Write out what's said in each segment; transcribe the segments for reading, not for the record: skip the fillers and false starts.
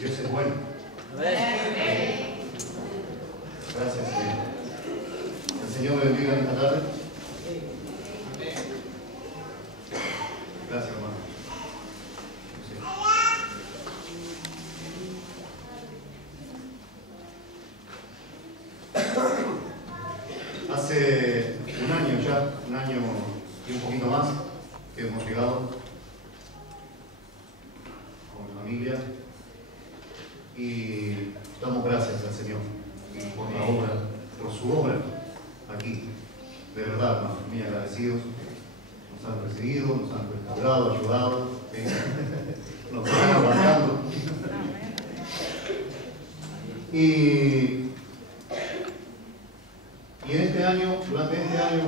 Dios es bueno. Gracias, Señor. El Señor me bendiga en esta tarde. Gracias, hermano. Hace un año ya, un año y un poquito más, que hemos llegado con mi familia y damos gracias al Señor por la obra, por su obra aquí. De verdad, hermanos, muy agradecidos. Nos han recibido, nos han restaurado, ayudado, nos están aguantando. Y en este año, durante este año,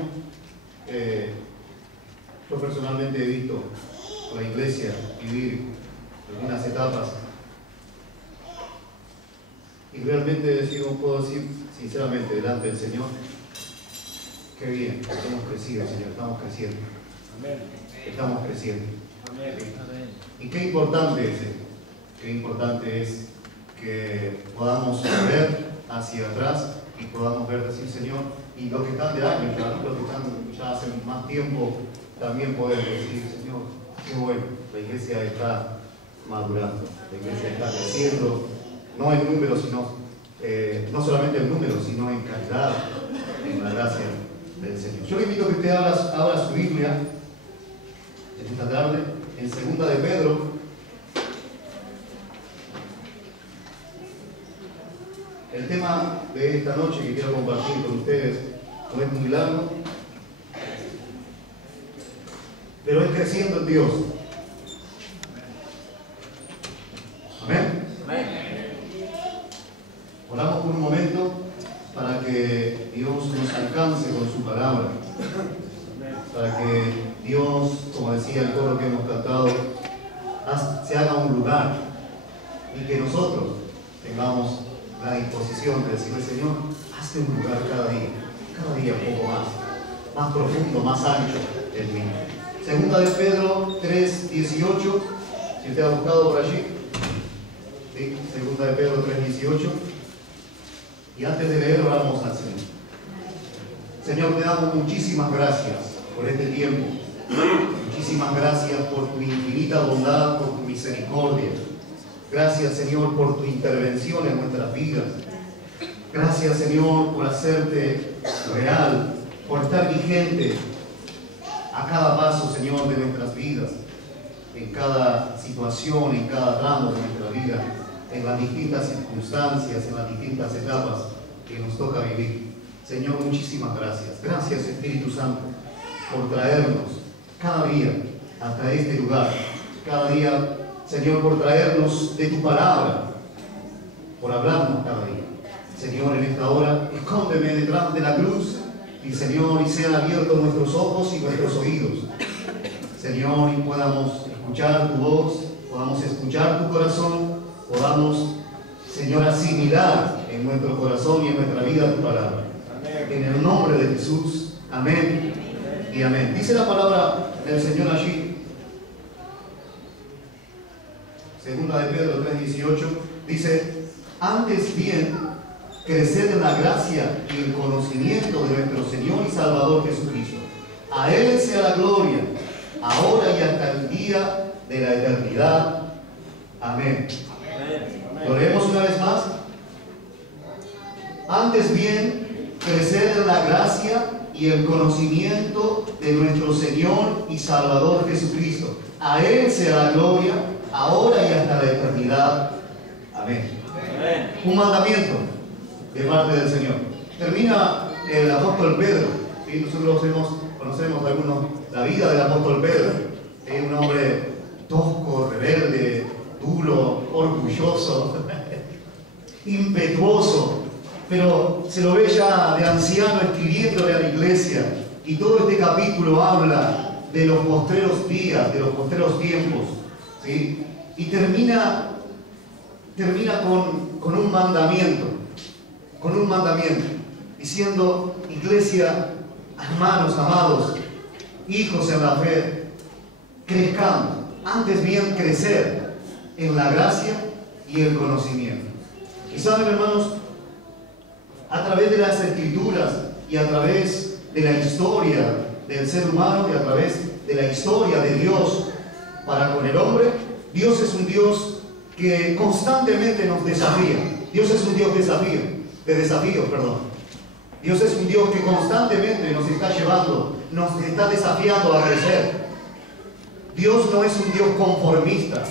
yo personalmente he visto a la iglesia vivir algunas etapas y realmente puedo decir sinceramente delante del Señor, qué bien, hemos crecido, Señor, estamos creciendo. Amén. Estamos creciendo. Amén. Y qué importante es esto, qué importante es que podamos ver hacia atrás y podamos ver, decir, Señor, y los que están de años, ya, los que están ya hace más tiempo, también poder decir, Señor, qué bueno, la iglesia está madurando, la iglesia está creciendo, no en número, sino, no solamente en número, sino en calidad, en la gracia del Señor. Yo le invito a que usted abra su Biblia en esta tarde, en 2 de Pedro. El tema de esta noche que quiero compartir con ustedes no es muy largo, pero es creciendo en Dios. Amén. Oramos por un momento para que Dios nos alcance con su palabra, para que Dios, como decía el coro que hemos cantado, se haga un lugar y que nosotros tengamos la disposición de decirle, Señor, hazte un lugar cada día un poco más profundo, más ancho en mí. 2 de Pedro 3:18, si usted ha buscado por allí, ¿sí? 2 de Pedro 3:18, y antes de leer oramos al Señor. Señor, te damos muchísimas gracias por este tiempo, muchísimas gracias por tu infinita bondad, por tu misericordia. Gracias, Señor, por tu intervención en nuestras vidas. Gracias, Señor, por hacerte real, por estar vigente a cada paso, Señor, de nuestras vidas, en cada situación, en cada tramo de nuestra vida, en las distintas circunstancias, en las distintas etapas que nos toca vivir. Señor, muchísimas gracias. Gracias, Espíritu Santo, por traernos cada día hasta este lugar, cada día, Señor, por traernos de tu palabra, por hablarnos cada día. Señor, en esta hora, escóndeme detrás de la cruz y, Señor, y sean abiertos nuestros ojos y nuestros oídos. Señor, y podamos escuchar tu voz, podamos escuchar tu corazón, podamos, Señor, asimilar en nuestro corazón y en nuestra vida tu palabra. Amén. En el nombre de Jesús, amén y amén. Dice la palabra del Señor allí, 2 de Pedro 3:18, dice, antes bien, crecer en la gracia y el conocimiento de nuestro Señor y Salvador Jesucristo. A Él sea la gloria, ahora y hasta el día de la eternidad. Amén. Lo leemos una vez más. Antes bien, crecer en la gracia y el conocimiento de nuestro Señor y Salvador Jesucristo. A Él sea la gloria, ahora y hasta la eternidad. Amén. Amén. Un mandamiento de parte del Señor. Termina el apóstol Pedro. ¿Sí? Nosotros conocemos algunos la vida del apóstol Pedro. Un hombre tosco, rebelde, duro, orgulloso, impetuoso, pero se lo ve ya de anciano escribiéndole a la iglesia, y todo este capítulo habla de los postreros días, de los postreros tiempos, ¿sí? Y termina con un mandamiento, diciendo, iglesia, hermanos amados, hijos en la fe, crezcamos, antes bien crecer en la gracia y el conocimiento. Y saben, hermanos, a través de las Escrituras y a través de la historia del ser humano y a través de la historia de Dios para con el hombre, Dios es un Dios que constantemente nos desafía. Dios es un Dios de desafíos, perdón. Dios es un Dios que constantemente nos está llevando, nos está desafiando a crecer. Dios no es un Dios conformista.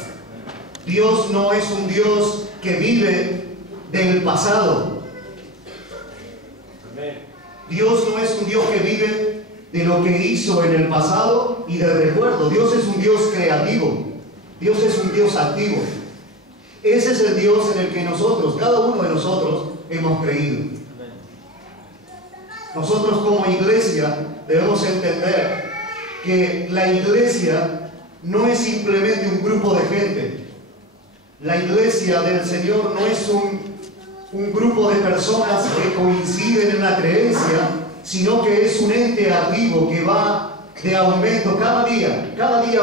Dios no es un Dios que vive del pasado. Dios no es un Dios que vive de lo que hizo en el pasado y de recuerdo. Dios es un Dios creativo. Dios es un Dios activo. Ese es el Dios en el que nosotros, cada uno de nosotros, hemos creído. Nosotros como iglesia debemos entender que la iglesia no es simplemente un grupo de gente. La iglesia del Señor no es un grupo de personas que coinciden en una creencia, sino que es un ente activo que va de aumento cada día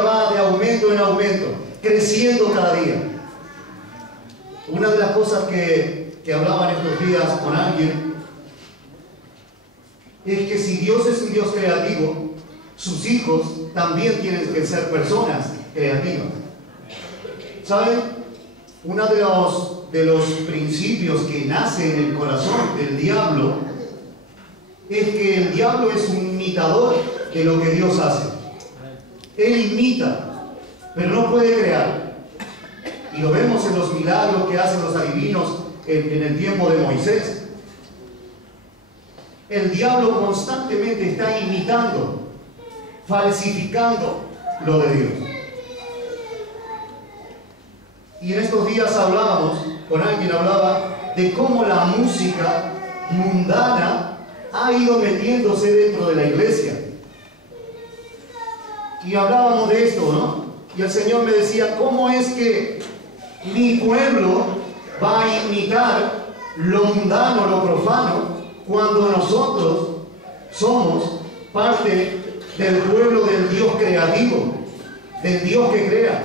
va de aumento en aumento, creciendo cada día. Una de las cosas que hablaba en estos días con alguien es que si Dios es un Dios creativo, sus hijos también tienen que ser personas creativas. ¿Saben? Uno de los principios que nace en el corazón del diablo es que el diablo es un imitador de lo que Dios hace. Él imita, pero no puede crear. Y lo vemos en los milagros que hacen los adivinos en el tiempo de Moisés. El diablo constantemente está imitando, falsificando lo de Dios. Y en estos días alguien hablaba de cómo la música mundana ha ido metiéndose dentro de la iglesia. Y hablábamos de esto, ¿no? Y el Señor me decía, ¿cómo es que mi pueblo va a imitar lo mundano, lo profano, cuando nosotros somos parte del pueblo del Dios creativo, del Dios que crea?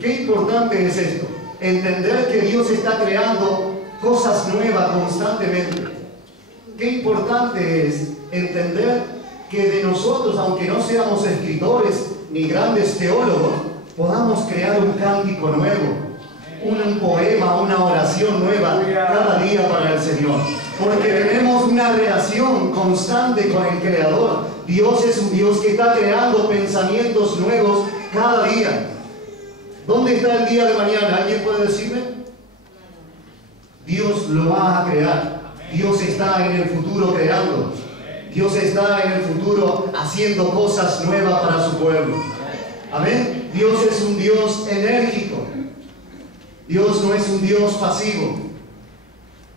Qué importante es esto, entender que Dios está creando cosas nuevas constantemente. Qué importante es entender que de nosotros, aunque no seamos escritores ni grandes teólogos, podamos crear un cántico nuevo, un poema, una oración nueva cada día para el Señor. Porque tenemos una relación constante con el Creador. Dios es un Dios que está creando pensamientos nuevos cada día. ¿Dónde está el día de mañana? ¿Alguien puede decirme? Dios lo va a crear. Dios está en el futuro creando. Dios está en el futuro haciendo cosas nuevas para su pueblo. Amén. Dios es un Dios enérgico. Dios no es un Dios pasivo.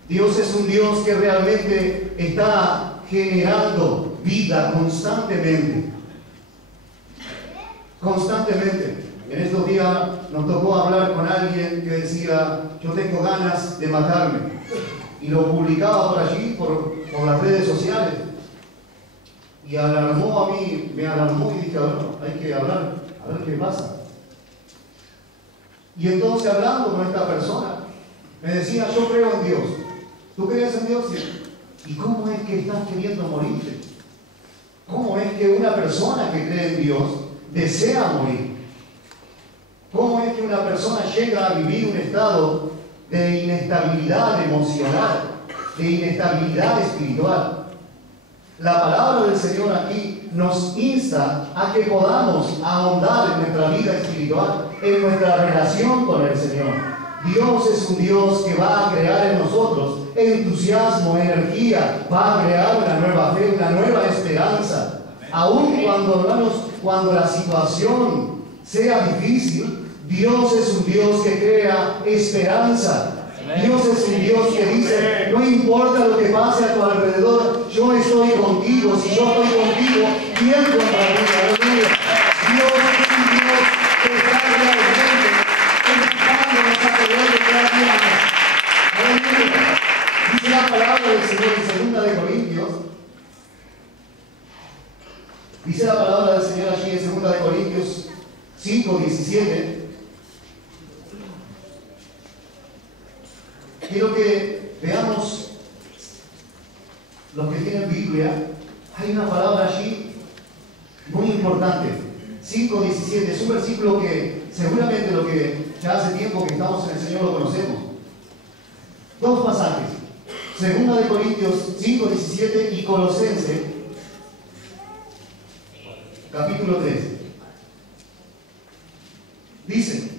Dios es un Dios que realmente está generando vida constantemente. Constantemente. En estos días nos tocó hablar con alguien que decía, yo tengo ganas de matarme. Y lo publicaba por allí, por las redes sociales. Y alarmó a mí, me alarmó y dije, bueno, hay que hablar, a ver qué pasa. Y entonces hablando con esta persona, me decía, yo creo en Dios. ¿Tú crees en Dios? ¿Y cómo es que estás queriendo morirte? ¿Cómo es que una persona que cree en Dios desea morir? ¿Cómo es que una persona llega a vivir un estado de inestabilidad emocional, de inestabilidad espiritual? La palabra del Señor aquí nos insta a que podamos ahondar en nuestra vida espiritual, en nuestra relación con el Señor. Dios es un Dios que va a crear en nosotros entusiasmo, energía, va a crear una nueva fe, una nueva esperanza. Aun cuando, hermanos, cuando la situación sea difícil, Dios es un Dios que crea esperanza. Dios es un Dios que dice, no importa lo que pase a tu alrededor, yo estoy contigo. Si yo estoy contigo, ¿quién contra mí? Aleluya. Dios es un Dios que está realmente empujándonos a poder cada día más. Aleluya. Dice la palabra del Señor en 2 de Corintios. Dice la palabra del Señor allí en 2 de Corintios 5:17. Quiero que veamos, los que tienen Biblia, hay una palabra allí muy importante. 5:17, es un versículo que seguramente lo que ya hace tiempo que estamos en el Señor lo conocemos. Dos pasajes, 2 Corintios 5:17 y Colosenses capítulo 3. Dice: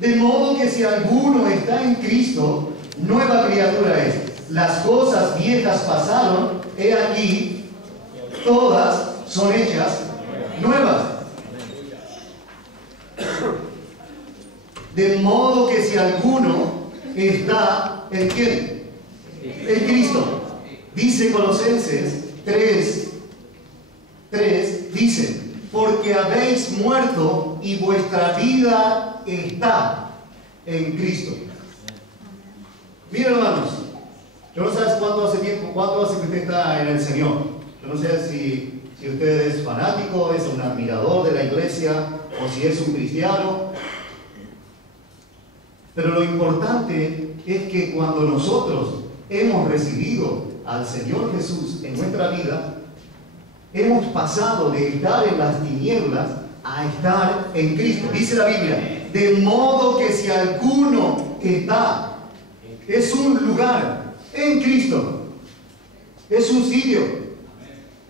de modo que si alguno está en Cristo, nueva criatura es. Las cosas viejas pasaron, he aquí, todas son hechas nuevas. De modo que si alguno está en ¿quién? En Cristo. Dice Colosenses 3, dice: porque habéis muerto y vuestra vida está en Cristo. Miren, hermanos, yo no sé cuánto hace tiempo, cuánto hace que usted está en el Señor. Yo no sé si usted es fanático, es un admirador de la iglesia o si es un cristiano. Pero lo importante es que cuando nosotros hemos recibido al Señor Jesús en nuestra vida, hemos pasado de estar en las tinieblas a estar en Cristo. Dice la Biblia: de modo que si alguno está, es un lugar en Cristo, es un sitio,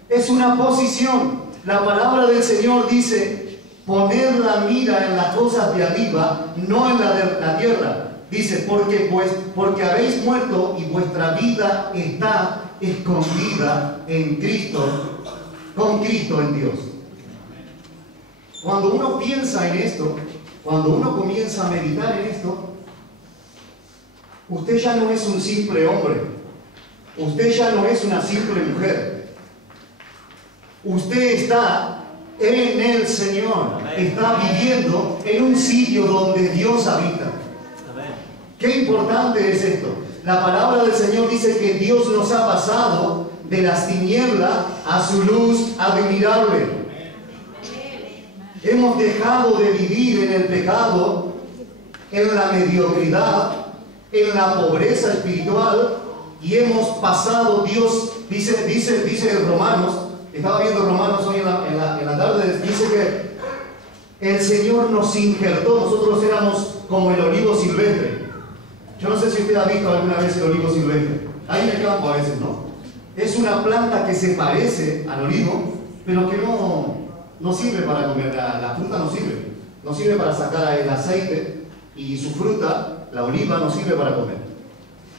es una posición. La palabra del Señor dice: poner la mira en las cosas de arriba, no en la de la tierra. Dice: porque habéis muerto y vuestra vida está escondida en Cristo, con Cristo en Dios. Cuando uno piensa en esto, cuando uno comienza a meditar en esto, usted ya no es un simple hombre, usted ya no es una simple mujer. Usted está en el Señor, está viviendo en un sitio donde Dios habita. Qué importante es esto. La palabra del Señor dice que Dios nos ha pasado de las tinieblas a su luz admirable. Hemos dejado de vivir en el pecado, en la mediocridad, en la pobreza espiritual, y hemos pasado. Dios dice Romanos, estaba viendo Romanos hoy en la tarde, dice que el Señor nos injertó. Nosotros éramos como el olivo silvestre. Yo no sé si usted ha visto alguna vez el olivo silvestre. Ahí en el campo a veces, ¿no? Es una planta que se parece al olivo, pero que no sirve para comer. La fruta no sirve. No sirve para sacar el aceite, y su fruta, la oliva, no sirve para comer.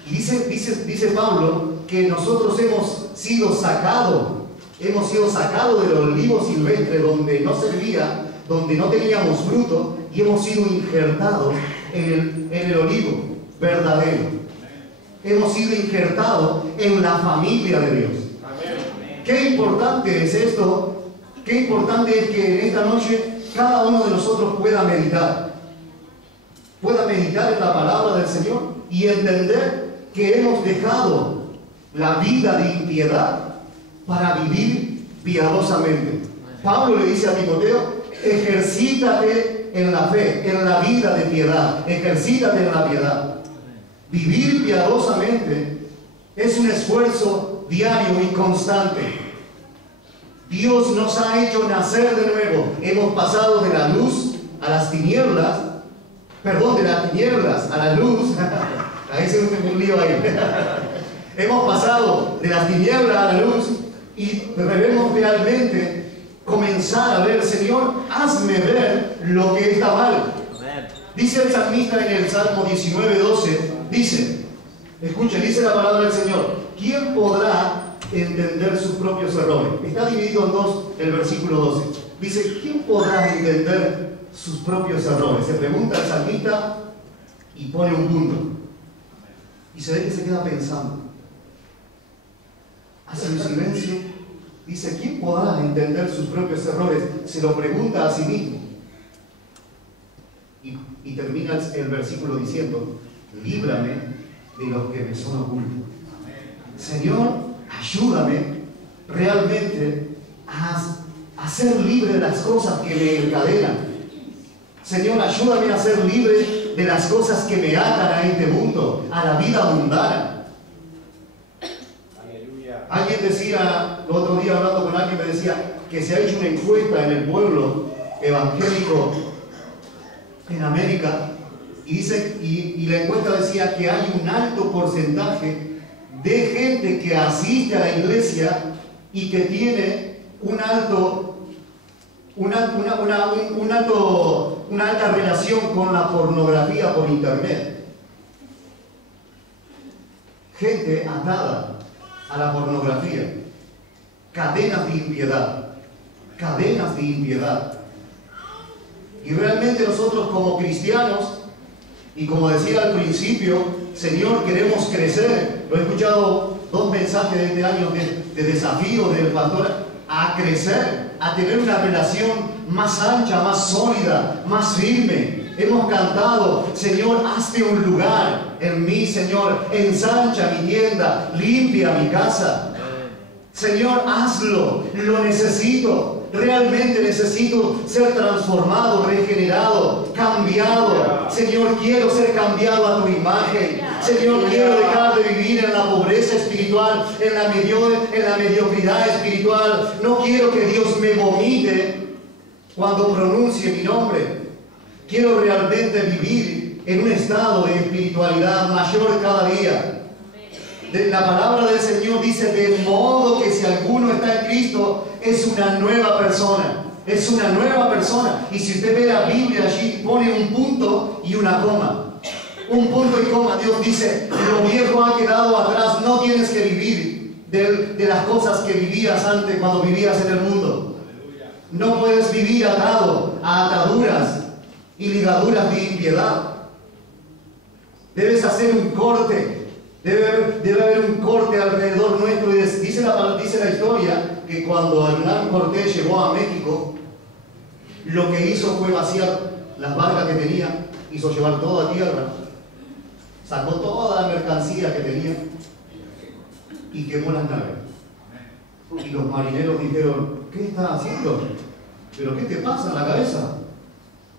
Y dice Pablo que nosotros hemos sido sacados del olivo silvestre, donde no servía, donde no teníamos fruto, y hemos sido injertados en el olivo verdadero. Hemos sido injertados en la familia de Dios. Qué importante es esto. Qué importante es que en esta noche cada uno de nosotros pueda meditar en la palabra del Señor y entender que hemos dejado la vida de impiedad para vivir piadosamente. Pablo le dice a Timoteo: ejercítate en la fe, en la vida de piedad, ejercítate en la piedad. Vivir piadosamente es un esfuerzo diario y constante. Dios nos ha hecho nacer de nuevo. Hemos pasado de la luz a las tinieblas, de las tinieblas a la luz. Ahí se me un lío ahí. Hemos pasado de las tinieblas a la luz y debemos realmente comenzar a ver: Señor, hazme ver lo que está mal. Dice el salmista en el Salmo 19:12, dice la palabra del Señor: ¿quién podrá entender sus propios errores? Está dividido en dos el versículo 12. Dice: ¿quién podrá entender sus propios errores? Se pregunta el salmista y pone un punto. Y se ve que se queda pensando. Hace un silencio. Dice: ¿quién podrá entender sus propios errores? Se lo pregunta a sí mismo. Y termina el versículo diciendo: líbrame de los que me son ocultos. Señor, ayúdame realmente a ser libre de las cosas que me encadenan. Señor, ayúdame a ser libre de las cosas que me atan a este mundo, a la vida mundana. Aleluya. Alguien decía, el otro día hablando con alguien, me decía que se ha hecho una encuesta en el pueblo evangélico en América, y la encuesta decía que hay un alto porcentaje de gente que asiste a la iglesia y que tiene una alta relación con la pornografía por internet. Gente atada a la pornografía, cadenas de impiedad, cadenas de impiedad. Y realmente nosotros como cristianos, y como decía al principio, Señor, queremos crecer. Lo he escuchado 2 mensajes de este año de desafío del pastor, a crecer, a tener una relación más ancha, más sólida, más firme. Hemos cantado, Señor, hazte un lugar en mí, Señor, ensancha mi tienda, limpia mi casa. Señor, hazlo, lo necesito. Realmente necesito ser transformado, regenerado, cambiado. Señor, quiero ser cambiado a tu imagen. Señor, quiero dejar de vivir en la pobreza espiritual, en la mediocridad espiritual. No quiero que Dios me vomite cuando pronuncie mi nombre. Quiero realmente vivir en un estado de espiritualidad mayor cada día. La palabra del Señor dice, de modo que si alguno está en Cristo, es una nueva persona. Es una nueva persona. Y si usted ve la Biblia allí, pone un punto y una coma. Un punto y coma. Dios dice, lo viejo ha quedado atrás. No tienes que vivir de las cosas que vivías antes cuando vivías en el mundo. No puedes vivir atado a ataduras y ligaduras de impiedad. Debes hacer un corte. Debe haber un corte alrededor nuestro. Y dice la historia que cuando Hernán Cortés llegó a México, lo que hizo fue vaciar las barcas que tenía, hizo llevar todo a tierra, sacó toda la mercancía que tenía y quemó las naves. Y los marineros dijeron, ¿qué estás haciendo? ¿Pero qué te pasa en la cabeza?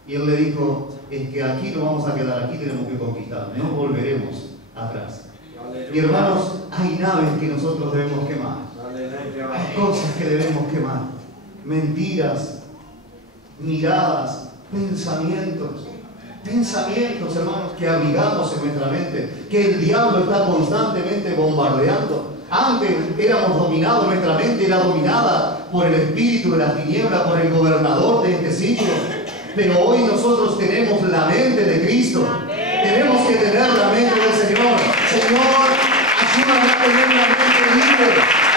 Y él le dijo, es que aquí no vamos a quedar, aquí tenemos que conquistar, no volveremos atrás. Y hermanos, hay naves que nosotros debemos quemar. Hay cosas que debemos quemar. Mentiras, miradas, pensamientos. Pensamientos, hermanos, que abrigamos en nuestra mente, que el diablo está constantemente bombardeando. Antes éramos dominados, nuestra mente era dominada por el espíritu de las tinieblas, por el gobernador de este siglo. Pero hoy nosotros tenemos la mente de Cristo. Tenemos que tener la mente del Señor. Señor, ayúdame a tener una mente libre,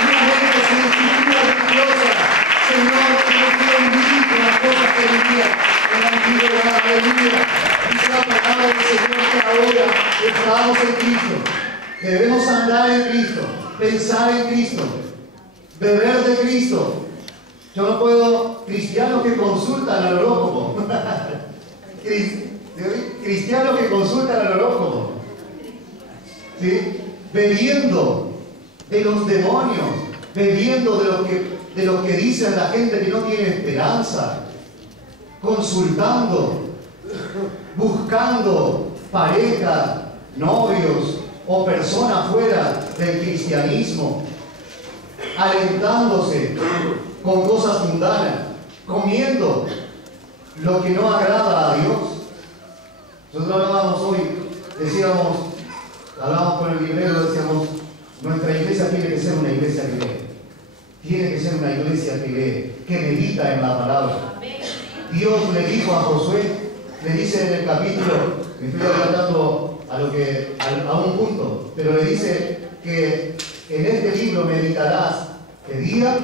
una mente sin estructura religiosa. Señor, que no quiero vivir con las cosas que vivía en la antigüedad. Aleluya. Dice la palabra del Señor que ahora estamos en Cristo. Debemos andar en Cristo, pensar en Cristo, beber de Cristo. Yo no puedo, cristianos que consultan al horóscopo. Cristianos que consultan al horóscopo. ¿Sí? Bebiendo de los demonios, bebiendo de lo que dicen la gente que no tiene esperanza, consultando, buscando pareja, novios o personas fuera del cristianismo, alentándose con cosas mundanas, comiendo lo que no agrada a Dios. Nosotros hablábamos hoy, hablábamos con el librero, decíamos, nuestra iglesia tiene que ser una iglesia que lee. Tiene que ser una iglesia que lee, que medita en la palabra. Dios le dijo a Josué, le dice en el capítulo, me estoy adelantando a un punto, pero le dice que en este libro meditarás de día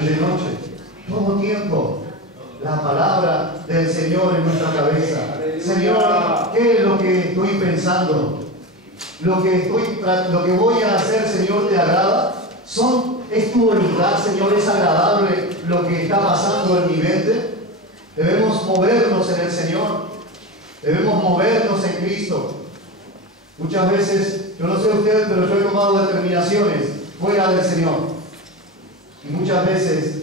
y de noche, todo tiempo. La palabra del Señor en nuestra cabeza. Señor, ¿qué es lo que estoy pensando? Lo que voy a hacer, Señor, ¿te agrada? ¿Es tu voluntad, Señor? ¿Es agradable lo que está pasando en mi mente? Debemos movernos en el Señor. Debemos movernos en Cristo. Muchas veces, yo no sé usted, pero yo he tomado determinaciones fuera del Señor. Y muchas veces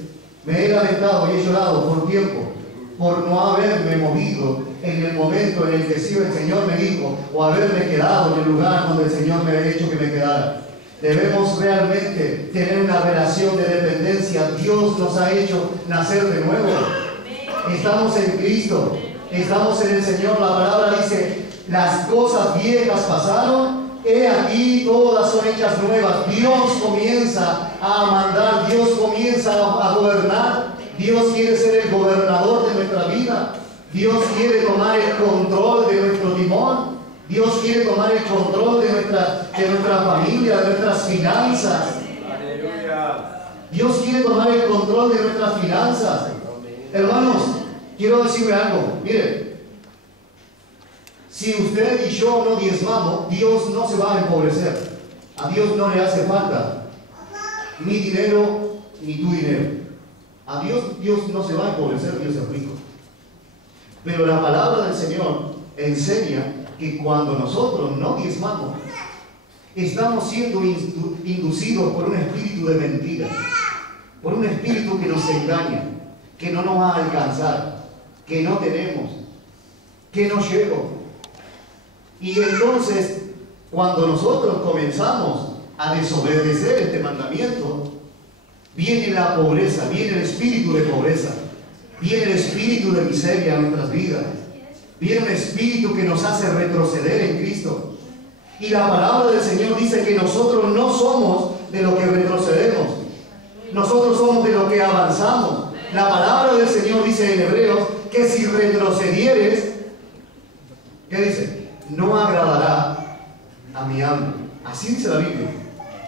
me he lamentado y he llorado por tiempo, por no haberme movido en el momento en el que sí el Señor me dijo, o haberme quedado en el lugar donde el Señor me había dicho que me quedara. Debemos realmente tener una relación de dependencia. Dios nos ha hecho nacer de nuevo. Estamos en Cristo, estamos en el Señor. La palabra dice, las cosas viejas pasaron, he aquí todas son hechas nuevas. Dios comienza a mandar, Dios comienza a gobernar. Dios quiere ser el gobernador de nuestra vida. Dios quiere tomar el control de nuestro timón. Dios quiere tomar el control de nuestra familia, de nuestras finanzas. Dios quiere tomar el control de nuestras finanzas. Hermanos, quiero decirle algo. Mire, si usted y yo no diezmamos, Dios no se va a empobrecer. A Dios no le hace falta mi dinero ni tu dinero. A Dios no se va a empobrecer, Dios es rico. Pero la palabra del Señor enseña que cuando nosotros no diezmamos, estamos siendo inducidos por un espíritu de mentira, por un espíritu que nos engaña, que no nos va a alcanzar, que no tenemos, que no llegó. Y entonces, cuando nosotros comenzamos a desobedecer este mandamiento, viene la pobreza, viene el espíritu de pobreza, viene el espíritu de miseria en nuestras vidas. Viene un espíritu que nos hace retroceder en Cristo. Y la palabra del Señor dice que nosotros no somos de lo que retrocedemos. Nosotros somos de lo que avanzamos. La palabra del Señor dice en Hebreos que si retrocedieres, ¿qué dice? No agradará a mi alma. Así dice la Biblia.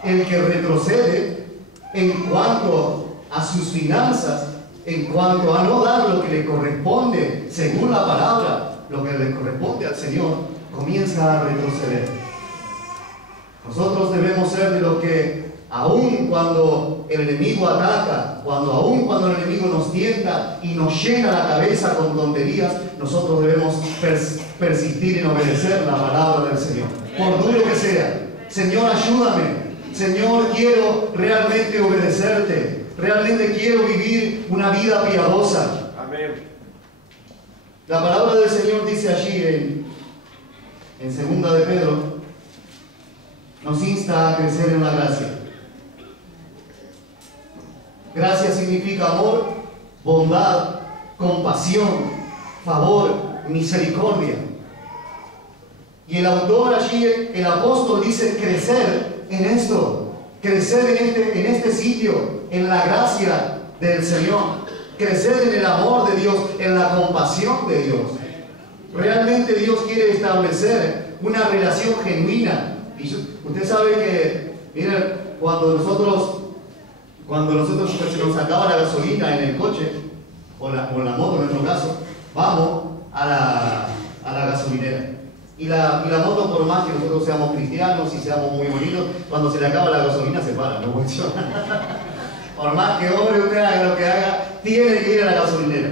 El que retrocede en cuanto a sus finanzas, en cuanto a no dar lo que le corresponde según la palabra, lo que le corresponde al Señor, comienza a retroceder. Nosotros debemos ser de los que, aun cuando el enemigo ataca, aun cuando el enemigo nos tienta y nos llena la cabeza con tonterías, nosotros debemos persistir en obedecer la palabra del Señor, por duro que sea. Señor, ayúdame. Señor, quiero realmente obedecerte. Realmente quiero vivir una vida piadosa. Amén. La palabra del Señor dice allí en 2 de Pedro, nos insta a crecer en la gracia. Gracia significa amor, bondad, compasión, favor, misericordia. Y el autor allí, el apóstol, dice crecer en esto, crecer en este sitio, en la gracia del Señor. Crecer en el amor de Dios, en la compasión de Dios. Realmente Dios quiere establecer una relación genuina. Y usted sabe que, miren, cuando nosotros se nos acaba la gasolina en el coche, o la moto en nuestro caso, vamos a la gasolinera. Y la moto, por más que nosotros seamos cristianos y seamos muy bonitos, cuando se le acaba la gasolina se para, no funciona. Por más que obre usted haga lo que haga, tiene que ir a la gasolinera.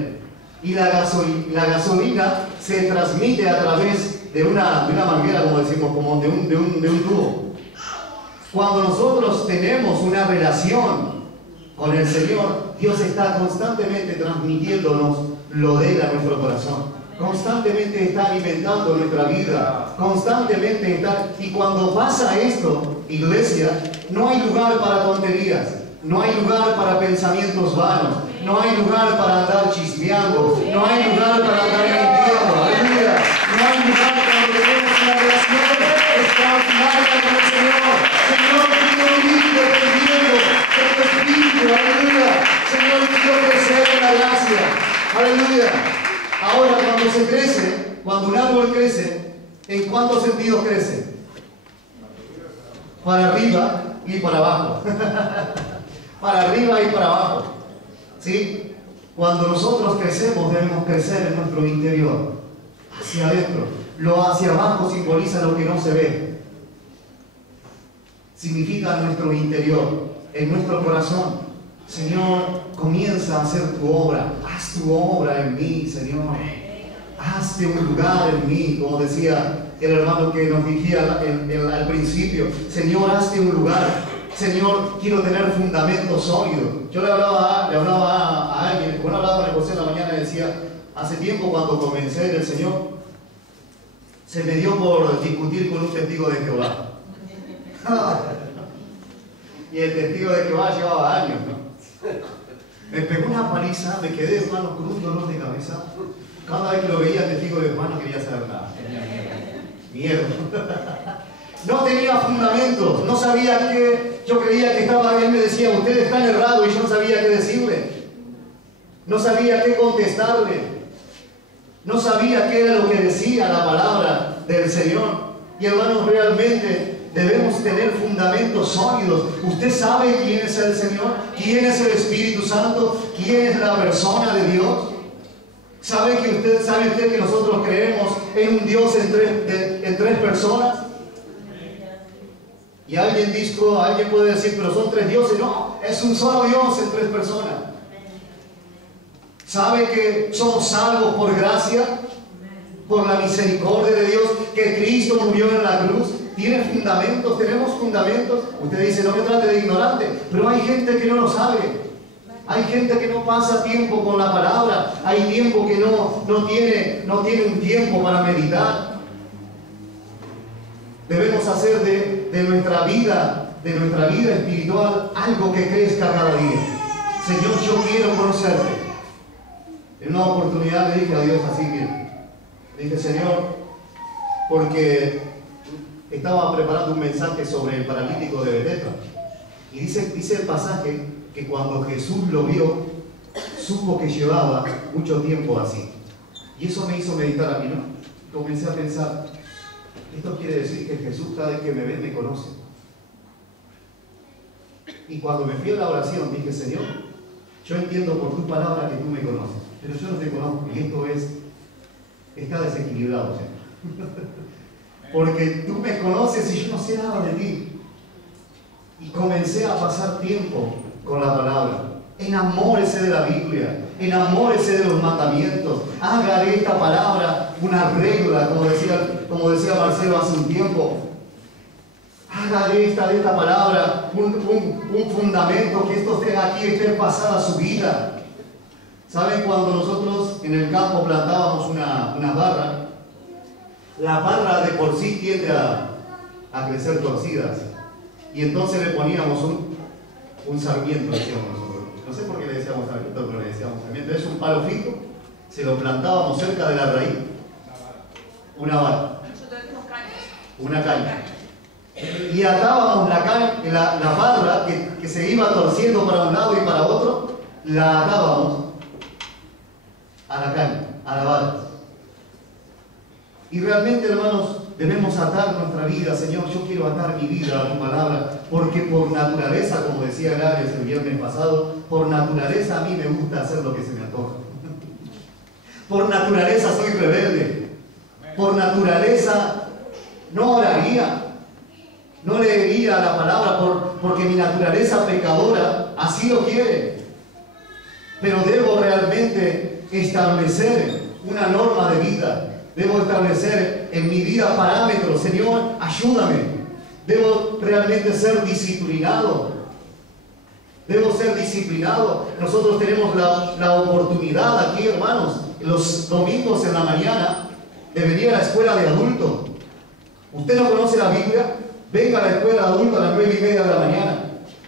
Y la gasolina se transmite a través de una manguera, como decimos, como de un tubo. Cuando nosotros tenemos una relación con el Señor, Dios está constantemente transmitiéndonos lo de Él a nuestro corazón. Constantemente está alimentando nuestra vida. Constantemente está. Y cuando pasa esto, iglesia, no hay lugar para tonterías. No hay lugar para pensamientos vanos. No hay lugar para andar chismeando. No hay lugar para andar mintiendo. Aleluya. No hay lugar para que tenemos una relación extraordinaria con el Señor. Señor, quiero vivir dependiendo de tu Espíritu. Aleluya. Señor, quiero crecer en la gracia. Aleluya. Ahora, cuando se crece, cuando un árbol crece, ¿en cuántos sentidos crece? Para arriba y para abajo. Para arriba y para abajo. ¿Sí? Cuando nosotros crecemos, debemos crecer en nuestro interior, hacia adentro. Lo hacia abajo simboliza lo que no se ve. Significa nuestro interior, en nuestro corazón. Señor, comienza a hacer tu obra. Haz tu obra en mí, Señor. Hazte un lugar en mí, como decía el hermano que nos dirigía al principio. Señor, hazte un lugar. Señor, quiero tener fundamento sólido. Yo le hablaba a alguien, cuando hablaba con José en la mañana, decía, Hace tiempo, cuando comencé en el Señor, se me dio por discutir con un testigo de Jehová. Y el testigo de Jehová llevaba años, ¿no? Me pegó una paliza, me quedé, hermano, con un dolor de cabeza. Cada vez que lo veía el testigo de Jehová no quería saber nada. Miedo. No tenía fundamentos, no sabía qué. Yo creía que estaba bien, me decía, ustedes están errados, y yo no sabía qué decirle. No sabía qué contestarle. No sabía qué era lo que decía la palabra del Señor. Y hermanos, realmente debemos tener fundamentos sólidos. ¿Usted sabe quién es el Señor? ¿Quién es el Espíritu Santo? ¿Quién es la persona de Dios? ¿Sabe usted que nosotros creemos en un Dios en tres personas? Y alguien puede decir, pero son tres dioses. No, es un solo Dios en tres personas. ¿Sabe que somos salvos por gracia? Por la misericordia de Dios, que Cristo murió en la cruz. ¿Tiene fundamentos? ¿Tenemos fundamentos? Usted dice, no me trate de ignorante, pero hay gente que no lo sabe. Hay gente que no pasa tiempo con la palabra. Hay tiempo que no tiene un tiempo para meditar. Debemos hacer de nuestra vida espiritual algo que crezca cada día. Señor, yo quiero conocerte. En una oportunidad le dije a Dios así, le dije, Señor, porque estaba preparando un mensaje sobre el paralítico de Bethesda. Y dice el pasaje que cuando Jesús lo vio, supo que llevaba mucho tiempo así. Y eso me hizo meditar a mí, ¿no? Comencé a pensar, esto quiere decir que Jesús cada vez que me ve, me conoce. Y cuando me fui a la oración, dije, Señor, yo entiendo por tu palabra que tú me conoces, pero yo no te conozco, y esto está desequilibrado, Señor. Porque tú me conoces y yo no sé nada de ti. Y comencé a pasar tiempo con la palabra. Enamórese de la Biblia, enamórese de los mandamientos, haga de esta palabra una regla, como decía Marcelo hace un tiempo. Haga de esta palabra un fundamento, que esto esté aquí, esté pasada su vida. ¿Saben? Cuando nosotros en el campo plantábamos una barra, la barra de por sí tiende a crecer torcidas. Y entonces le poníamos un sarmiento, decíamos nosotros. No sé por qué le decíamos sarmiento, pero le decíamos sarmiento. Es un palo fijo, se lo plantábamos cerca de la raíz. Una vara. Una caña. Y atábamos la barra que se iba torciendo para un lado y para otro, la atábamos a la caña, a la vara. Y realmente, hermanos, debemos atar nuestra vida. Señor, yo quiero atar mi vida a tu palabra, porque por naturaleza, como decía Gabriel el viernes pasado, por naturaleza a mí me gusta hacer lo que se me antoja. Por naturaleza soy rebelde. Por naturaleza no oraría, no leería la palabra, porque mi naturaleza pecadora así lo quiere. Pero debo realmente establecer una norma de vida. Debo establecer en mi vida parámetros. Señor, ayúdame. Debo realmente ser disciplinado. Debo ser disciplinado. Nosotros tenemos la oportunidad aquí, hermanos, los domingos en la mañana, de venir a la escuela de adultos. ¿Usted no conoce la Biblia? Venga a la escuela de adultos a las 9:30 de la mañana.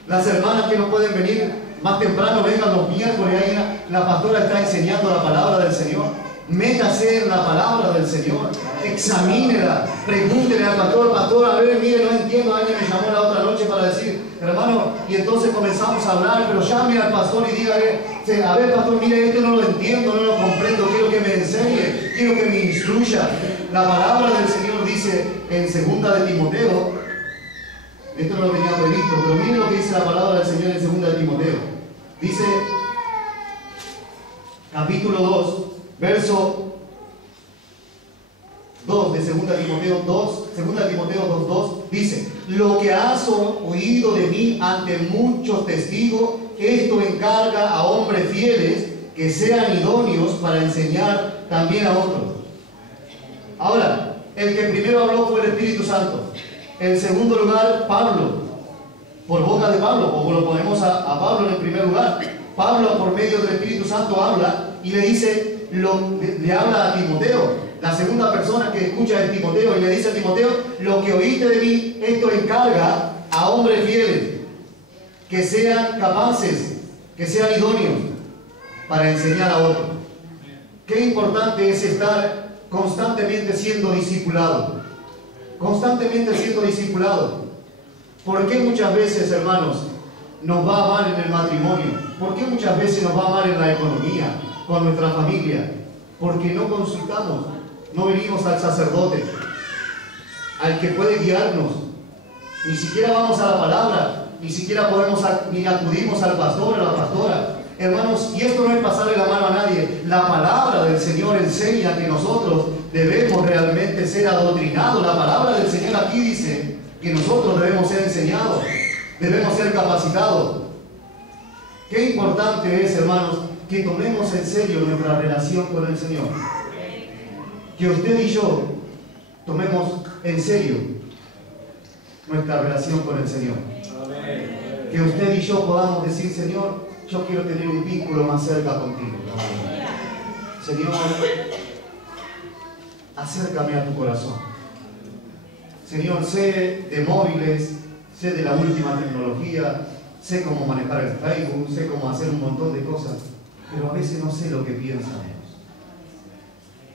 Las hermanas que no pueden venir más temprano, vengan los miércoles. Ahí la pastora está enseñando la palabra del Señor. Métase en la palabra del Señor, examínela, pregúntele al pastor, a ver, mire, no entiendo. Alguien me llamó la otra noche para decir, hermano, y entonces comenzamos a hablar, pero llame al pastor y dígale, a ver, pastor, mire, esto no lo entiendo, no lo comprendo, quiero que me enseñe, quiero que me instruya. La palabra del Señor dice en 2 de Timoteo, esto no lo tenía previsto, pero miren lo que dice la palabra del Señor en 2 de Timoteo. Dice, capítulo 2, verso 2 de 2 Timoteo 2:2 dice: lo que has oído de mí ante muchos testigos, esto encarga a hombres fieles que sean idóneos para enseñar también a otros. Ahora, el que primero habló fue el Espíritu Santo. En segundo lugar, Pablo, por boca de Pablo, o lo ponemos a Pablo en el primer lugar. Pablo, por medio del Espíritu Santo, habla y le dice: le habla a Timoteo, la segunda persona que escucha a Timoteo, y le dice a Timoteo: lo que oíste de mí, esto encarga a hombres fieles, que sean capaces, que sean idóneos para enseñar a otros. Qué importante es estar constantemente siendo discipulado. Constantemente siendo discipulado. ¿Por qué muchas veces, hermanos, nos va mal en el matrimonio? ¿Por qué muchas veces nos va mal en la economía, con nuestra familia? Porque no consultamos, no venimos al sacerdote, al que puede guiarnos. Ni siquiera vamos a la palabra, ni siquiera ni acudimos al pastor o a la pastora. Hermanos, y esto no es pasarle la mano a nadie. La palabra del Señor enseña que nosotros debemos realmente ser adoctrinados. La palabra del Señor aquí dice que nosotros debemos ser enseñados, debemos ser capacitados. Qué importante es, hermanos, que tomemos en serio nuestra relación con el Señor. Que usted y yo tomemos en serio nuestra relación con el Señor. Que usted y yo podamos decir: Señor, yo quiero tener un vínculo más cerca contigo. Señor, acércame a tu corazón. Señor, sé de móviles, sé de la última tecnología, sé cómo manejar el Facebook, sé cómo hacer un montón de cosas, pero a veces no sé lo que piensan ellos.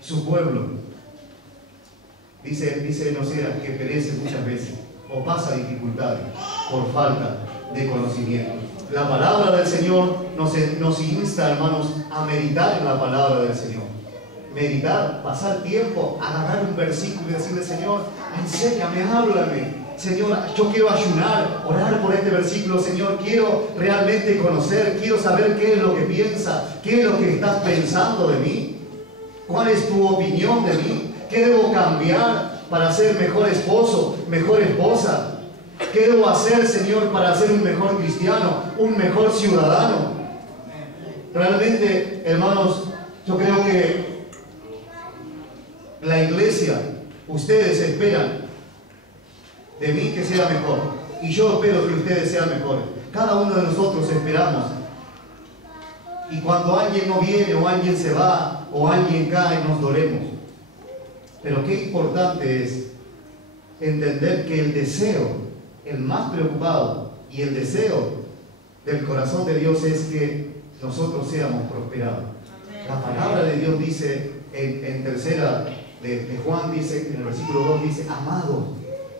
Su pueblo, dice en Oseas, que perece muchas veces o pasa dificultades por falta de conocimiento. La palabra del Señor nos insta, hermanos, a meditar en la palabra del Señor. Meditar, pasar tiempo, agarrar un versículo y decirle: Señor, enséñame, háblame. Señor, yo quiero ayunar, orar por este versículo. Señor, quiero realmente conocer, quiero saber qué es lo que piensa, qué es lo que estás pensando de mí, cuál es tu opinión de mí, qué debo cambiar para ser mejor esposo, mejor esposa. ¿Qué debo hacer, Señor, para ser un mejor cristiano, un mejor ciudadano? Realmente, hermanos, yo creo que la iglesia, ustedes esperan de mí que sea mejor. Y yo espero que ustedes sean mejores. Cada uno de nosotros esperamos. Y cuando alguien no viene, o alguien se va, o alguien cae, nos dolemos. Pero qué importante es entender que el deseo, el más preocupado, y el deseo del corazón de Dios es que nosotros seamos prosperados. La palabra de Dios dice en tercera de Juan, dice en el versículo 2, dice: amados,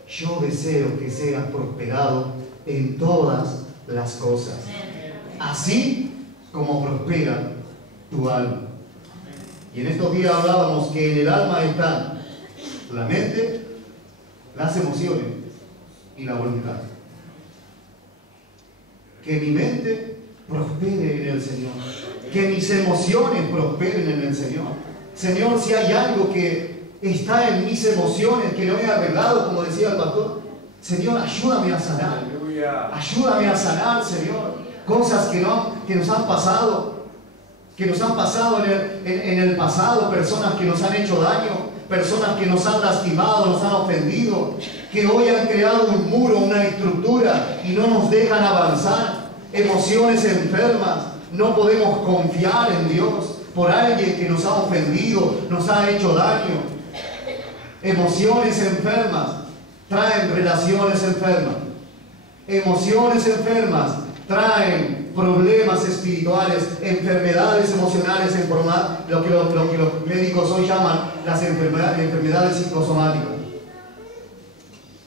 yo deseo que seas prosperado en todas las cosas, así como prospera tu alma. Y en estos días hablábamos que en el alma están la mente, las emociones y la voluntad. Que mi mente prospere en el Señor, que mis emociones prosperen en el Señor. Señor, si hay algo que está en mis emociones que no he arreglado, como decía el pastor, Señor, ayúdame a sanar. Ayúdame a sanar, Señor, cosas que nos han pasado, en el pasado, personas que nos han hecho daño, personas que nos han lastimado, nos han ofendido, que hoy han creado un muro, una estructura y no nos dejan avanzar. Emociones enfermas, no podemos confiar en Dios por alguien que nos ha ofendido, nos ha hecho daño. Emociones enfermas traen relaciones enfermas. Emociones enfermas traen problemas espirituales, enfermedades emocionales, lo que los médicos hoy llaman las enfermedades psicosomáticas.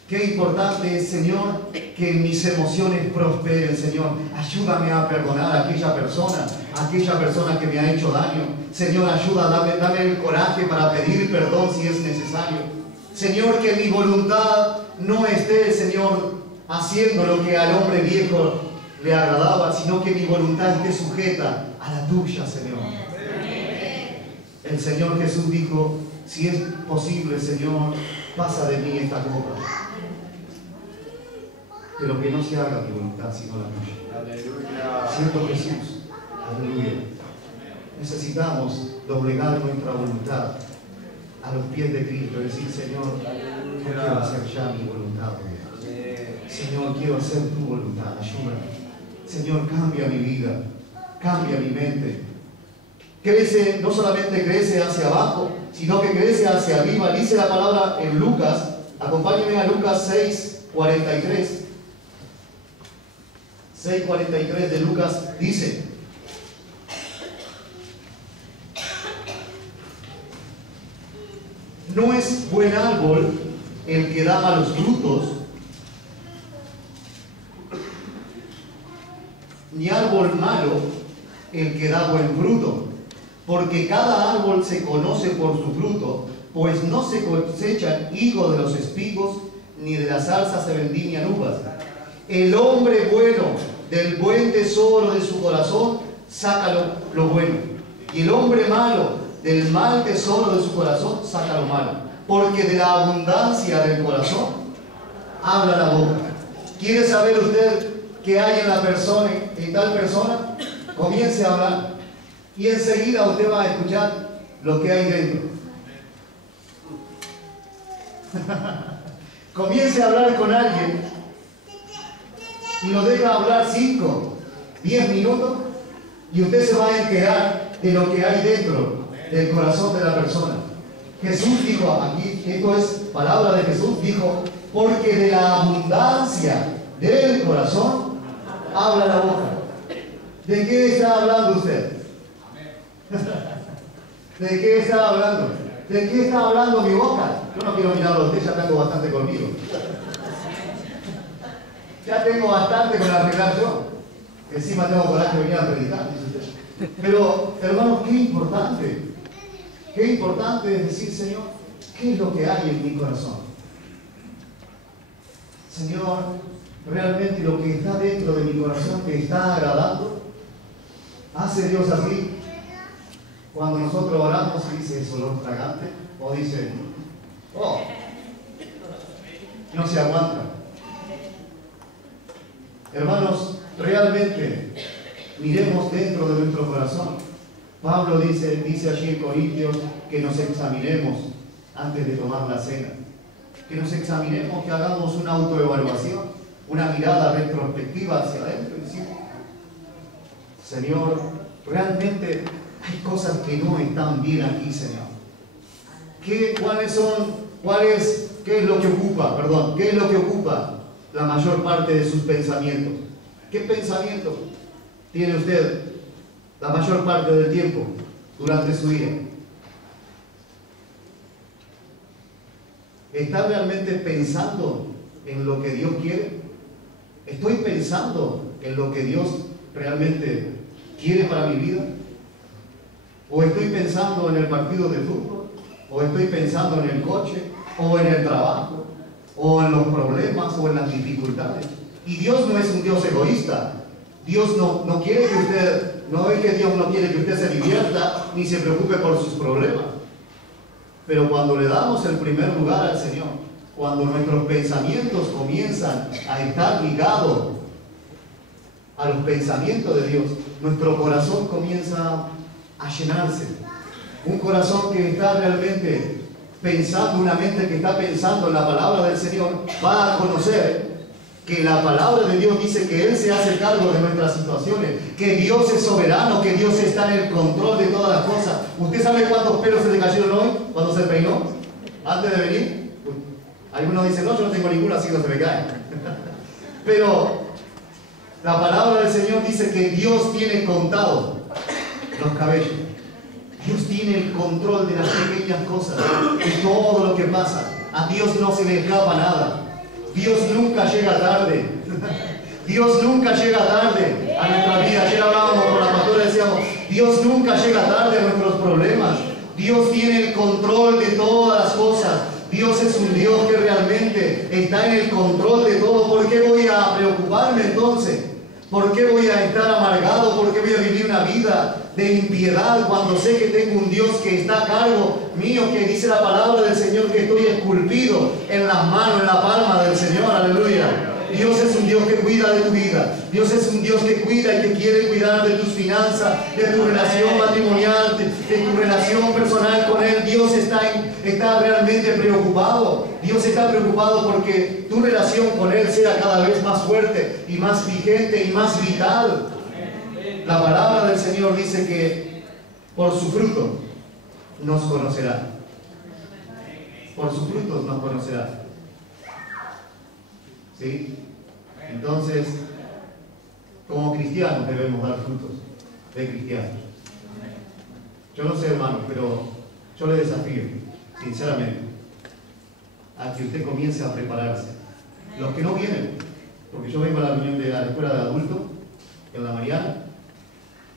Qué importante es, Señor, que mis emociones prosperen, Señor. Ayúdame a perdonar a aquella persona que me ha hecho daño. Señor, dame el coraje para pedir perdón si es necesario. Señor, que mi voluntad no esté, Señor, haciendo lo que al hombre viejo le agradaba, sino que mi voluntad esté sujeta a la tuya, Señor. El Señor Jesús dijo: si es posible, Señor, pasa de mí esta copa, pero que no se haga mi voluntad sino la tuya. Aleluya. Siento Jesús, aleluya. Necesitamos doblegar nuestra voluntad a los pies de Cristo, decir: Señor, no quiero hacer ya mi voluntad, Señor, quiero hacer tu voluntad, ayúdame. Señor, cambia mi vida, cambia mi mente. crece, no solamente crece hacia abajo, sino que crece hacia arriba. Dice la palabra en Lucas, acompáñenme a Lucas 6:43. 6:43 de Lucas dice: no es buen árbol el que da malos frutos, ni árbol malo el que da buen fruto, porque cada árbol se conoce por su fruto, pues no se cosechan higos de los espigos, ni de las zarzas se vendimian uvas. El hombre bueno del buen tesoro de su corazón saca lo bueno, y el hombre malo del mal tesoro de su corazón saca lo malo, porque de la abundancia del corazón habla la boca. ¿Quiere saber usted qué hay en la persona, en tal persona? Comience a hablar y enseguida usted va a escuchar lo que hay dentro. Comience a hablar con alguien y lo deja hablar 5, 10 minutos y usted se va a enterar de lo que hay dentro del corazón de la persona. Jesús dijo, aquí, esto es palabra de Jesús, dijo, porque de la abundancia del corazón habla la boca. ¿De qué está hablando usted? ¿De qué está hablando? ¿De qué está hablando mi boca? Yo no quiero mirarlo a usted, ya tengo bastante conmigo. Ya tengo bastante con arreglar yo. Encima tengo coraje de venir a predicar, dice usted. Pero, hermanos, qué importante es decir, Señor, ¿qué es lo que hay en mi corazón? Señor, realmente lo que está dentro de mi corazón te está agradando. ¿Hace Dios así? Cuando nosotros oramos y dice es olor fragante, o dice, oh, no se aguanta. Hermanos, realmente miremos dentro de nuestro corazón. Pablo dice allí en Corintios que nos examinemos antes de tomar la cena. Que nos examinemos, que hagamos una autoevaluación, una mirada retrospectiva hacia adentro y decir, Señor, realmente hay cosas que no están bien aquí, Señor. ¿Qué es lo que ocupa la mayor parte de sus pensamientos? ¿Qué pensamiento tiene usted la mayor parte del tiempo durante su día? ¿Está realmente pensando en lo que Dios quiere? ¿Estoy pensando en lo que Dios realmente quiere para mi vida? ¿O estoy pensando en el partido de fútbol? ¿O estoy pensando en el coche? ¿O en el trabajo? ¿O en los problemas? ¿O en las dificultades? Y Dios no es un Dios egoísta. Dios no quiere que usted, no es que Dios no quiere que usted se divierta ni se preocupe por sus problemas. Pero cuando le damos el primer lugar al Señor, cuando nuestros pensamientos comienzan a estar ligados a los pensamientos de Dios, nuestro corazón comienza a llenarse. Un corazón que está realmente pensando, una mente que está pensando en la palabra del Señor, va a conocer que la palabra de Dios dice que Él se hace cargo de nuestras situaciones, que Dios es soberano, que Dios está en el control de todas las cosas. ¿Usted sabe cuántos pelos se le cayeron hoy cuando se peinó? Antes de venir. Algunos dicen, no, yo no tengo ninguno, así no se me cae. Pero la palabra del Señor dice que Dios tiene contado los cabellos. Dios tiene el control de las pequeñas cosas, de todo lo que pasa. A Dios no se le escapa nada. Dios nunca llega tarde. Dios nunca llega tarde a nuestra vida. Ayer hablábamos con la pastora y decíamos, Dios nunca llega tarde a nuestros problemas. Dios tiene el control de todas las cosas. Dios es un Dios que realmente está en el control de todo. ¿Por qué voy a preocuparme entonces? ¿Por qué voy a estar amargado? ¿Por qué voy a vivir una vida de impiedad cuando sé que tengo un Dios que está a cargo mío, que dice la palabra del Señor que estoy esculpido en las manos, en la palma del Señor? Aleluya. Dios es un Dios que cuida de tu vida. Dios es un Dios que cuida y que quiere cuidar de tus finanzas, de tu relación matrimonial, de tu relación personal con Él. Dios está realmente preocupado. Dios está preocupado porque tu relación con Él sea cada vez más fuerte y más vigente y más vital. La palabra del Señor dice que por su fruto nos conocerá. Por sus frutos nos conocerá. ¿Sí? Entonces, como cristianos debemos dar frutos de cristianos. Yo no sé, hermano, pero yo le desafío, sinceramente, a que usted comience a prepararse. Los que no vienen, porque yo vengo a la reunión de la escuela de adultos, en la Mariana,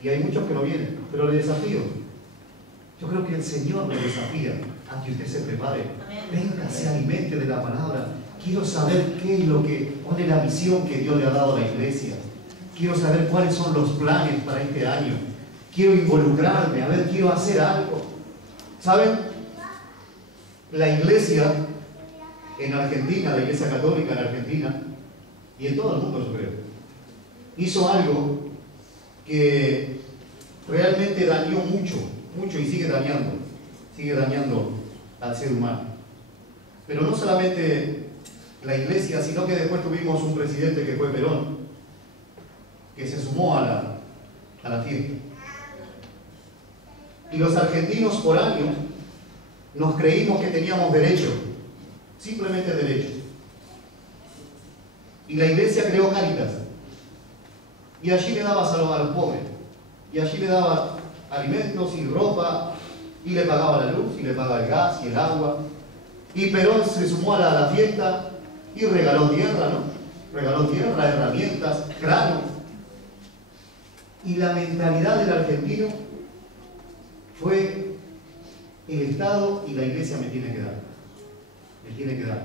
y hay muchos que no vienen, pero le desafío. Yo creo que el Señor le desafía a que usted se prepare. Venga, se alimente de la palabra. Quiero saber qué es cuál es la visión que Dios le ha dado a la iglesia. Quiero saber cuáles son los planes para este año. Quiero involucrarme, a ver, quiero hacer algo. ¿Saben? La iglesia en Argentina, la iglesia católica en Argentina, y en todo el mundo yo creo, hizo algo que realmente dañó mucho y sigue dañando al ser humano. Pero no solamente la iglesia, sino que después tuvimos un presidente que fue Perón, que se sumó a la fiesta. Y los argentinos por años nos creímos que teníamos derecho, simplemente derecho. Y la iglesia creó Cáritas. Y allí le daba salud a los pobres. Y allí le daba alimentos y ropa. Y le pagaba la luz, y le pagaba el gas y el agua. Y Perón se sumó a la fiesta y regaló tierra, ¿no? Regaló tierra, herramientas, grano. Y la mentalidad del argentino fue: el Estado y la iglesia me tienen que dar. Me tiene que dar.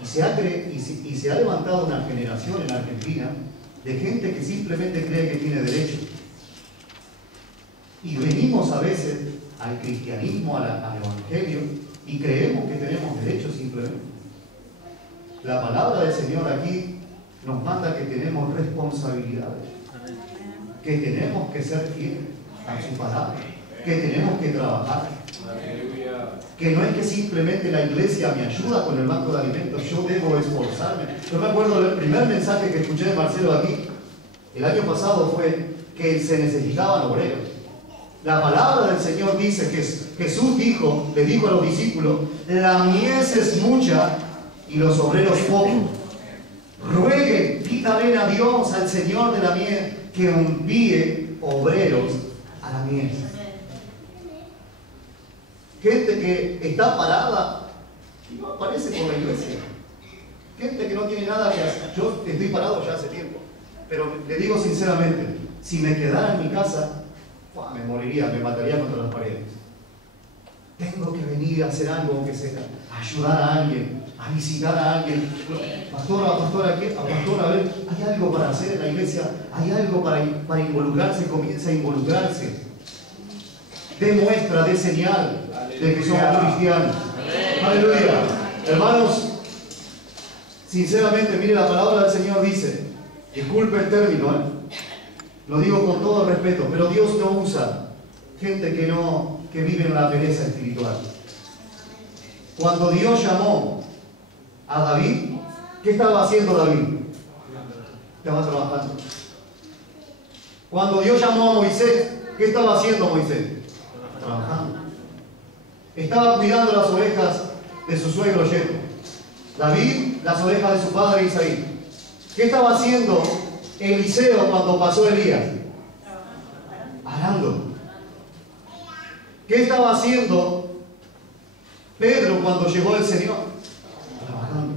Y se ha levantado una generación en Argentina de gente que simplemente cree que tiene derecho. Y venimos a veces al cristianismo, al evangelio, y creemos que tenemos derecho simplemente. La palabra del Señor aquí nos manda que tenemos responsabilidades, que tenemos que ser fieles a su palabra, que tenemos que trabajar, que no es que simplemente la iglesia me ayuda con el banco de alimentos, yo debo esforzarme. Yo me acuerdo del primer mensaje que escuché de Marcelo aquí, el año pasado, fue que se necesitaban obreros. La palabra del Señor dice que Jesús le dijo a los discípulos: la mies es mucha y los obreros pocos. Rueguen, pídanle a Dios, al Señor de la mies, que envíe obreros a la mies. Gente que está parada y no aparece por la iglesia. Gente que no tiene nada que hacer. Yo estoy parado ya hace tiempo, pero le digo sinceramente, si me quedara en mi casa, me moriría, me mataría contra las paredes. Tengo que venir a hacer algo, aunque sea ayudar a alguien, a visitar a alguien. Pastora, a ver, hay algo para hacer en la iglesia, hay algo para involucrarse, comienza a involucrarse. De muestra, de señal de que somos cristianos. Aleluya. Hermanos, sinceramente, mire, la palabra del Señor dice, disculpe el término, lo digo con todo respeto, pero Dios no usa gente que vive en la pereza espiritual. Cuando Dios llamó a David, ¿qué estaba haciendo David? Estaba trabajando. Cuando Dios llamó a Moisés, ¿qué estaba haciendo Moisés? Trabajando. Estaba cuidando las ovejas de su suegro Yetro. David, las ovejas de su padre Isaí. ¿Qué estaba haciendo Eliseo cuando pasó Elías? Arando. ¿Qué estaba haciendo Pedro cuando llegó el Señor? Trabajando.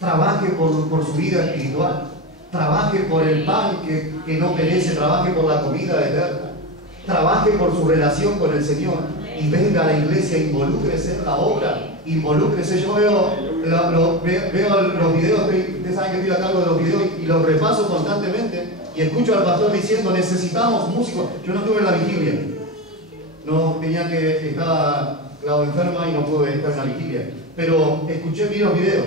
Trabaje por su vida espiritual. Trabaje por el pan que no perece. Trabaje por la comida eterna. Trabaje por su relación con el Señor. Y venga a la iglesia, involúcrese en la obra. Involúcrese. Yo veo los videos, ustedes saben que estoy a cargo de los videos y los repaso constantemente. Y escucho al pastor diciendo: necesitamos músicos. Yo no estuve en la vigilia. No tenía estaba Claudio enferma y no pude estar en la vigilia. Pero vi los videos.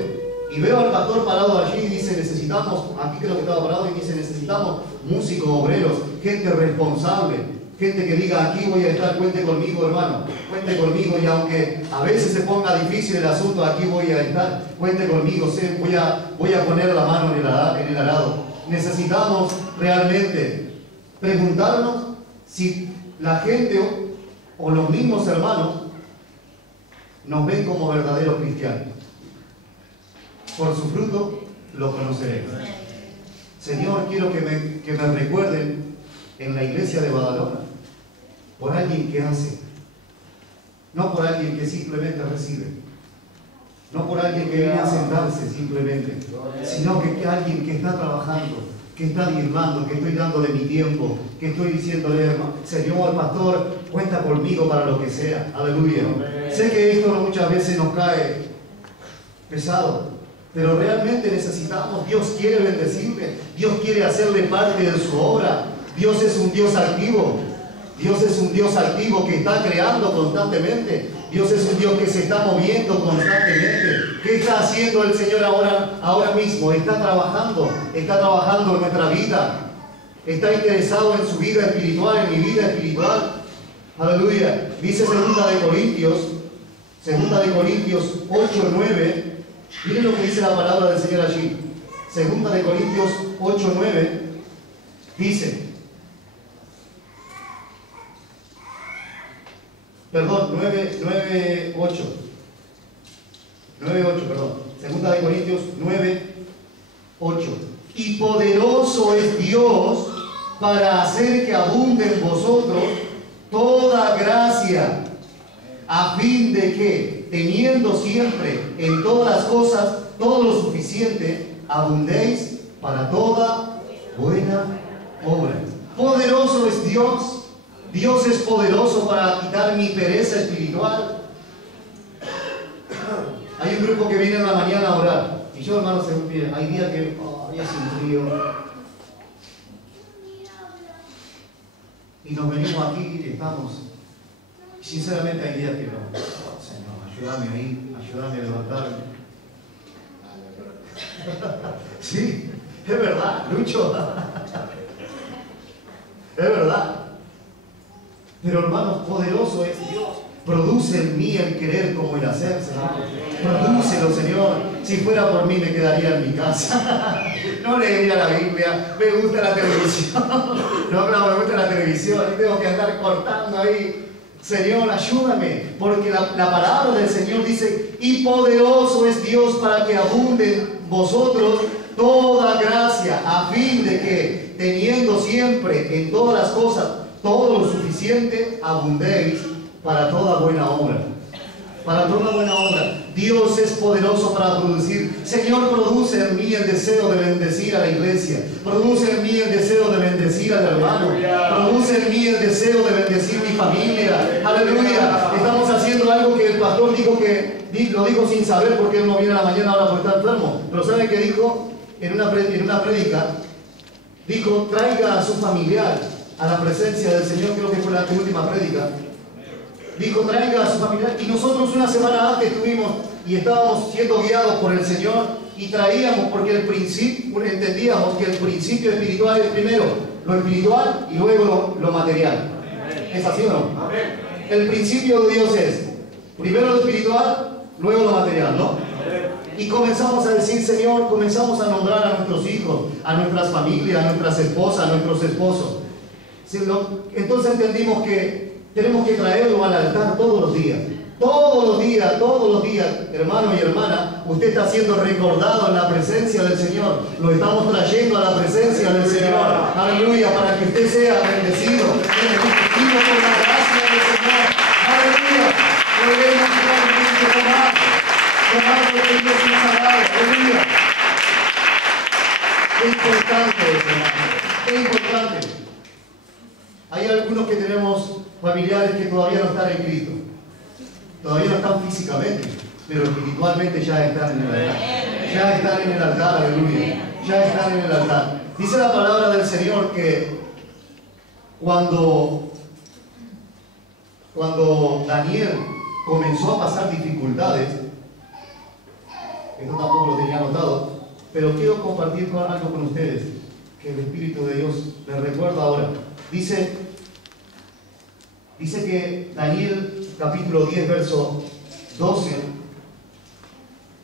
Y veo al pastor parado allí y dice: necesitamos, aquí creo que estaba parado, y dice: necesitamos músicos, obreros, gente responsable, gente que diga: aquí voy a estar, cuente conmigo, hermano, cuente conmigo, y aunque a veces se ponga difícil el asunto, aquí voy a estar, cuente conmigo, voy a poner la mano en el arado. necesitamos realmente preguntarnos si la gente o los mismos hermanos nos ven como verdaderos cristianos. Por su fruto lo conoceremos. Señor, quiero que me recuerden en la iglesia de Badalona por alguien que hace, no por alguien que simplemente recibe, no por alguien que viene a sentarse simplemente, sino que alguien que está trabajando, que está diezmando, que estoy dándole mi tiempo, que estoy diciéndole, Señor, pastor, cuenta conmigo para lo que sea. Aleluya. Sé que esto muchas veces nos cae pesado, pero realmente necesitamos. Dios quiere bendecirle, Dios quiere hacerle parte de su obra. Dios es un Dios activo. Dios es un Dios activo que está creando constantemente. Dios es un Dios que se está moviendo constantemente. ¿Qué está haciendo el Señor ahora mismo? Está trabajando en nuestra vida. Está interesado en su vida espiritual, en mi vida espiritual. Aleluya. Dice 2 de Corintios 8:9. Miren lo que dice la palabra del Señor allí. 2 de Corintios 8:9 dice, perdón, 9:8, perdón. 2 de Corintios 9:8. Y poderoso es Dios para hacer que abunde en vosotros toda gracia, a fin de que, teniendo siempre en todas las cosas todo lo suficiente, abundéis para toda buena obra. Poderoso es Dios. Dios es poderoso para quitar mi pereza espiritual. Hay un grupo que viene en la mañana a orar. Y yo, hermanos, hay días que es un frío. Y nos venimos aquí y estamos. Sinceramente hay días que no. Señor, ayúdame ahí, ayúdame a levantarme. Sí, es verdad, Lucho. Es verdad. Pero hermanos, poderoso es Dios. Produce en mí el querer como el hacer, Señor. Prodúcelo, Señor. Si fuera por mí me quedaría en mi casa. No leería la Biblia. Me gusta la televisión. No, me gusta la televisión. Y tengo que andar cortando ahí. Señor, ayúdame. Porque la palabra del Señor dice, y poderoso es Dios para que abunde en vosotros toda gracia, a fin de que, teniendo siempre en todas las cosas todo lo suficiente, abundéis para toda buena obra. Para toda buena obra. Dios es poderoso para producir. Señor, produce en mí el deseo de bendecir a la iglesia. Produce en mí el deseo de bendecir al hermano. Produce en mí el deseo de bendecir mi familia. Aleluya. Estamos haciendo algo que el pastor dijo lo dijo sin saber porque él no viene a la mañana ahora porque está enfermo. Pero ¿sabe qué dijo? En una prédica, dijo, traiga a su familiar a la presencia del Señor. Creo que fue la última prédica. Dijo, traiga a su familiar. Y nosotros una semana antes estuvimos y estábamos siendo guiados por el Señor y traíamos, porque entendíamos que el principio espiritual es primero lo espiritual y luego lo material. ¿Es así o no? El principio de Dios es primero lo espiritual, luego lo material, ¿no? Y comenzamos a decir, Señor, comenzamos a nombrar a nuestros hijos, a nuestras familias, a nuestras esposas, a nuestros esposos. Entonces entendimos que tenemos que traerlo al altar todos los días. Todos los días, hermano y hermana, usted está siendo recordado en la presencia del Señor. Lo estamos trayendo a la presencia del Señor. Aleluya, para que usted sea bendecido. Bendecido por la gracia del Señor. Aleluya. Podemos realmente tomar lo que Dios nos ha dado. Aleluya. Es importante, hermano. Es importante. Hay algunos que tenemos familiares que todavía no están en Cristo. Todavía no están físicamente, pero espiritualmente ya están en el altar. Ya están en el altar, aleluya. Ya están en el altar. Dice la palabra del Señor que cuando Daniel comenzó a pasar dificultades, esto tampoco lo tenía anotado, pero quiero compartir algo con ustedes, que el Espíritu de Dios les recuerda ahora. Dice que Daniel capítulo 10, verso 12,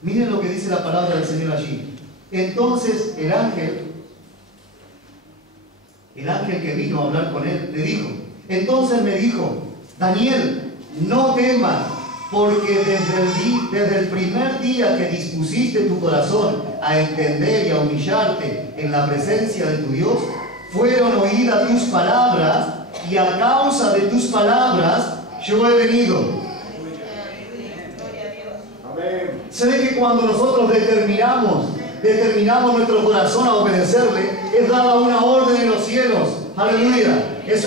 miren lo que dice la palabra del Señor allí. Entonces el ángel El ángel que vino a hablar con él le dijo. Entonces me dijo: Daniel, no temas, porque desde el primer día que dispusiste tu corazón a entender y a humillarte en la presencia de tu Dios, fueron oídas tus palabras, y a causa de tus palabras yo he venido. Se ve que cuando nosotros determinamos nuestro corazón a obedecerle, es dada una orden en los cielos. Aleluya. Hay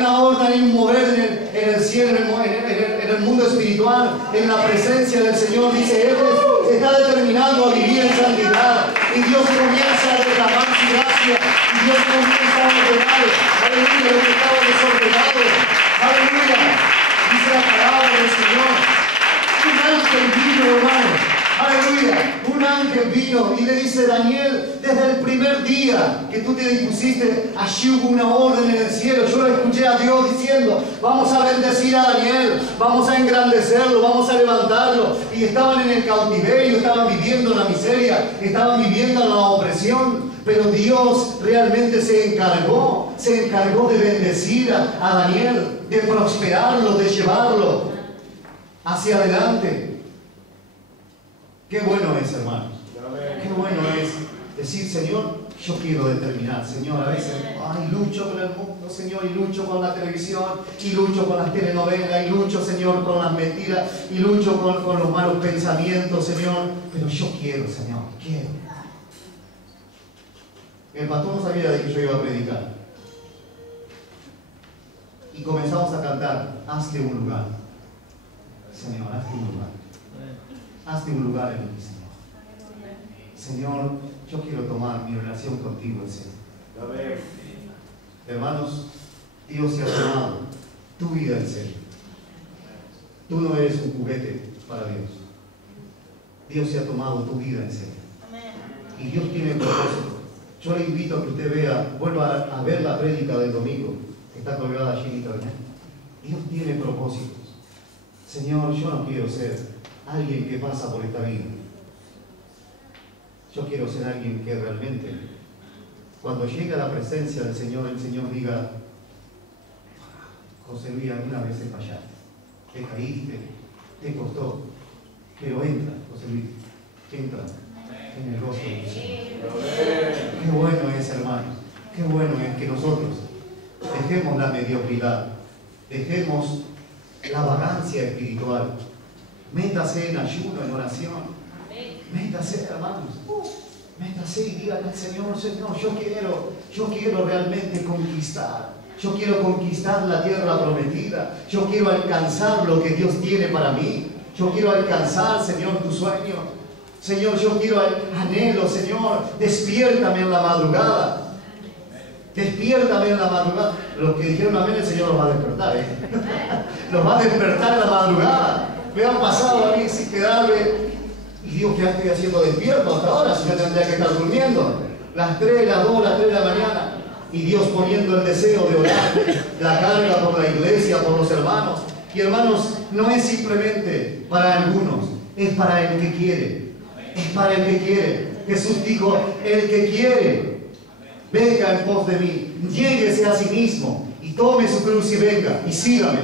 una orden, hay un mover en el cielo, en el mundo espiritual, en la presencia del Señor. Dice, Él se está determinando a vivir en santidad. Y Dios comienza a derramar su gracia. Y Dios comienza a ordenar. Aleluya, los pecados desordenados. Aleluya. Dice la palabra del Señor. Un ángel vino, hermano. Aleluya. Un ángel vino y le dice: Daniel, desde el primer día que tú te dispusiste, allí hubo una orden en el cielo. Yo lo escuché a Dios diciendo: vamos a bendecir a Daniel, vamos a engrandecerlo, vamos a levantarlo. Y estaban en el cautiverio, estaban viviendo en la miseria, estaban viviendo en la opresión. Pero Dios realmente se encargó de bendecir a Daniel, de prosperarlo, de llevarlo hacia adelante. Qué bueno es, hermanos. Qué bueno es decir: Señor, yo quiero determinar. Señor, a veces, lucho con el mundo, Señor, y lucho con la televisión, y lucho con las telenovelas, y lucho, Señor, con las mentiras, y lucho con los malos pensamientos, Señor. Pero yo quiero, Señor, quiero. El pastor no sabía de que yo iba a predicar. Y comenzamos a cantar: hazte un lugar. Señor, hazte un lugar. Hazte un lugar en mí, Señor. Señor, yo quiero tomar mi relación contigo en serio. Hermanos, Dios se ha tomado tu vida en serio. Tú no eres un juguete para Dios. Dios se ha tomado tu vida en serio. Y Dios tiene propósito. Yo le invito a que usted vuelva a ver la prédica del domingo, que está colgada allí en internet. Dios tiene propósitos. Señor, yo no quiero ser alguien que pasa por esta vida. Yo quiero ser alguien que realmente, cuando llegue a la presencia del Señor, el Señor diga: José Luis, alguna vez fallaste, te caíste, te costó, pero entra, José Luis, entra en el gozo del Señor. Qué bueno es, hermanos, qué bueno es que nosotros dejemos la mediocridad, dejemos la vagancia espiritual. Métase en ayuno, en oración. Métase, hermanos. Métase y dígale al Señor: Señor, yo quiero realmente conquistar. Yo quiero conquistar la tierra prometida. Yo quiero alcanzar lo que Dios tiene para mí. Yo quiero alcanzar, Señor, tu sueño. Señor, yo quiero anhelo, Señor. Despiértame en la madrugada. Despiértame en la madrugada. Los que dijeron amén, el Señor los va a despertar. Los va a despertar en la madrugada. Me han pasado a mí sin quedarme. Y digo: ¿qué estoy haciendo despierto hasta ahora? Si yo tendría que estar durmiendo. Las 3, las 2, las 3 de la mañana. Y Dios poniendo el deseo de orar, la carga por la iglesia, por los hermanos. Y hermanos, no es simplemente para algunos, es para el que quiere. Es para el que quiere. Jesús dijo: el que quiere, venga en pos de mí, lléguese a sí mismo y tome su cruz y venga y sígame.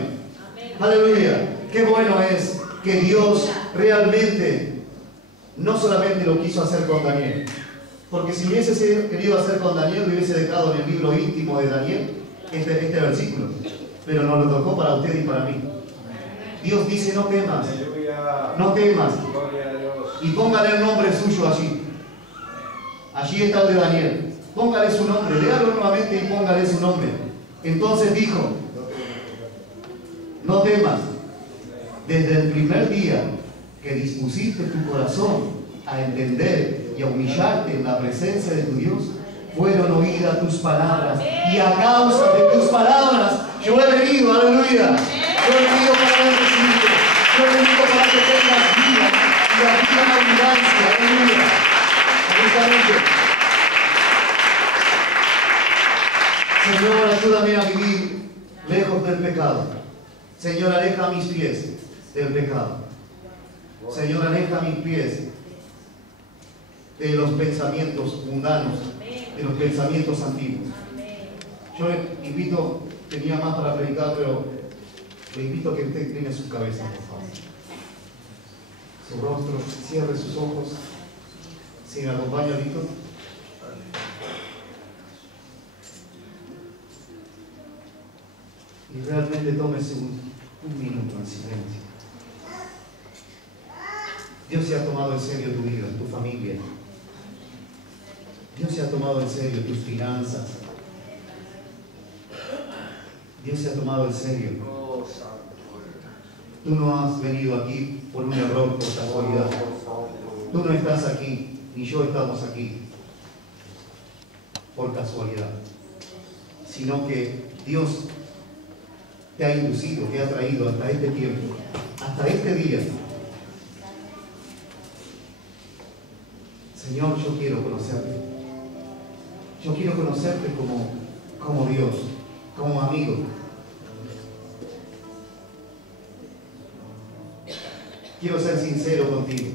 Aleluya. Qué bueno es que Dios realmente no solamente lo quiso hacer con Daniel, porque si hubiese querido hacer con Daniel, lo hubiese dejado en el libro íntimo de Daniel este versículo, pero nos lo tocó para usted y para mí. Dios dice: no temas, no temas, y póngale el nombre suyo allí. Allí está el de Daniel. Póngale su nombre, léalo nuevamente y póngale su nombre. Entonces dijo: no temas, desde el primer día que dispusiste tu corazón a entender y a humillarte en la presencia de tu Dios, fueron oídas tus palabras, y a causa de tus palabras yo he venido. Aleluya. Yo he venido para bendecirte, yo he venido para que tengas vida y la vida en abundancia. Aleluya. Señor, ayúdame a vivir lejos del pecado. Señor, aleja mis pies del pecado. Señor, aleja mis pies de los pensamientos mundanos, de los pensamientos antiguos. Yo le invito, tenía más para predicar, pero le invito a que usted incline su cabeza, por favor. Su rostro, cierre sus ojos. Si me acompaña, Víctor. Y realmente tómese un minuto en silencio. Dios se ha tomado en serio tu vida, tu familia. Dios se ha tomado en serio tus finanzas. Dios se ha tomado en serio. Tú no has venido aquí por un error, por casualidad. Tú no estás aquí, ni yo estamos aquí por casualidad, sino que Dios te ha inducido, te ha traído hasta este tiempo, hasta este día. Señor, yo quiero conocerte. Yo quiero conocerte como Dios, como amigo. Quiero ser sincero contigo.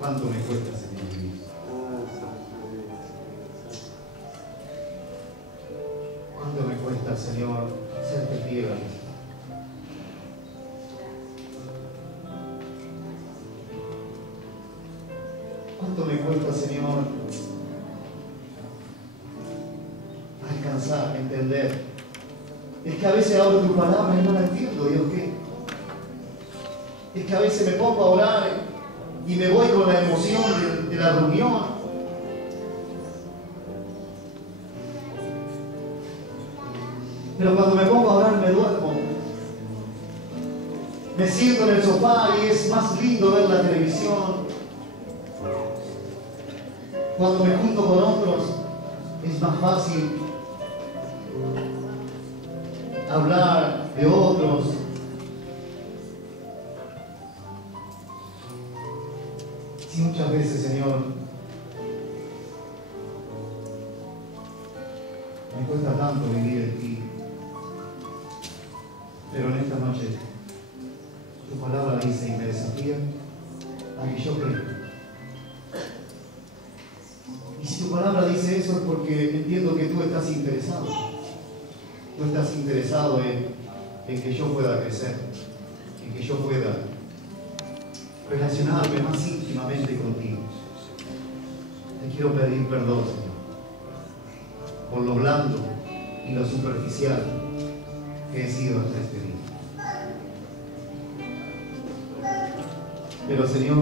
¿Cuánto me cuesta, Señor mío? ¿Cuánto me cuesta, Señor, serte fiel a ti? ¿Cuánto me cuesta, Señor, alcanzar, entender? Es que a veces abro tu palabra y no la entiendo, Dios, ¿qué? Es que a veces me pongo a orar y me voy con la emoción de la reunión. Pero cuando me pongo a orar me duermo. Me siento en el sofá y es más lindo ver la televisión. Cuando me junto con otros es más fácil hablar de otros. Sí, muchas veces, Señor, me cuesta tanto vivir en ti, pero en esta noche tu palabra dice y me desafía a que yo creo. Y si tu palabra dice eso es porque entiendo que tú estás interesado. Tú estás interesado en que yo pueda crecer, en que yo pueda relacionarme más íntimamente contigo. Te quiero pedir perdón, Señor, por lo blando y lo superficial que he sido hasta este día. Pero, Señor,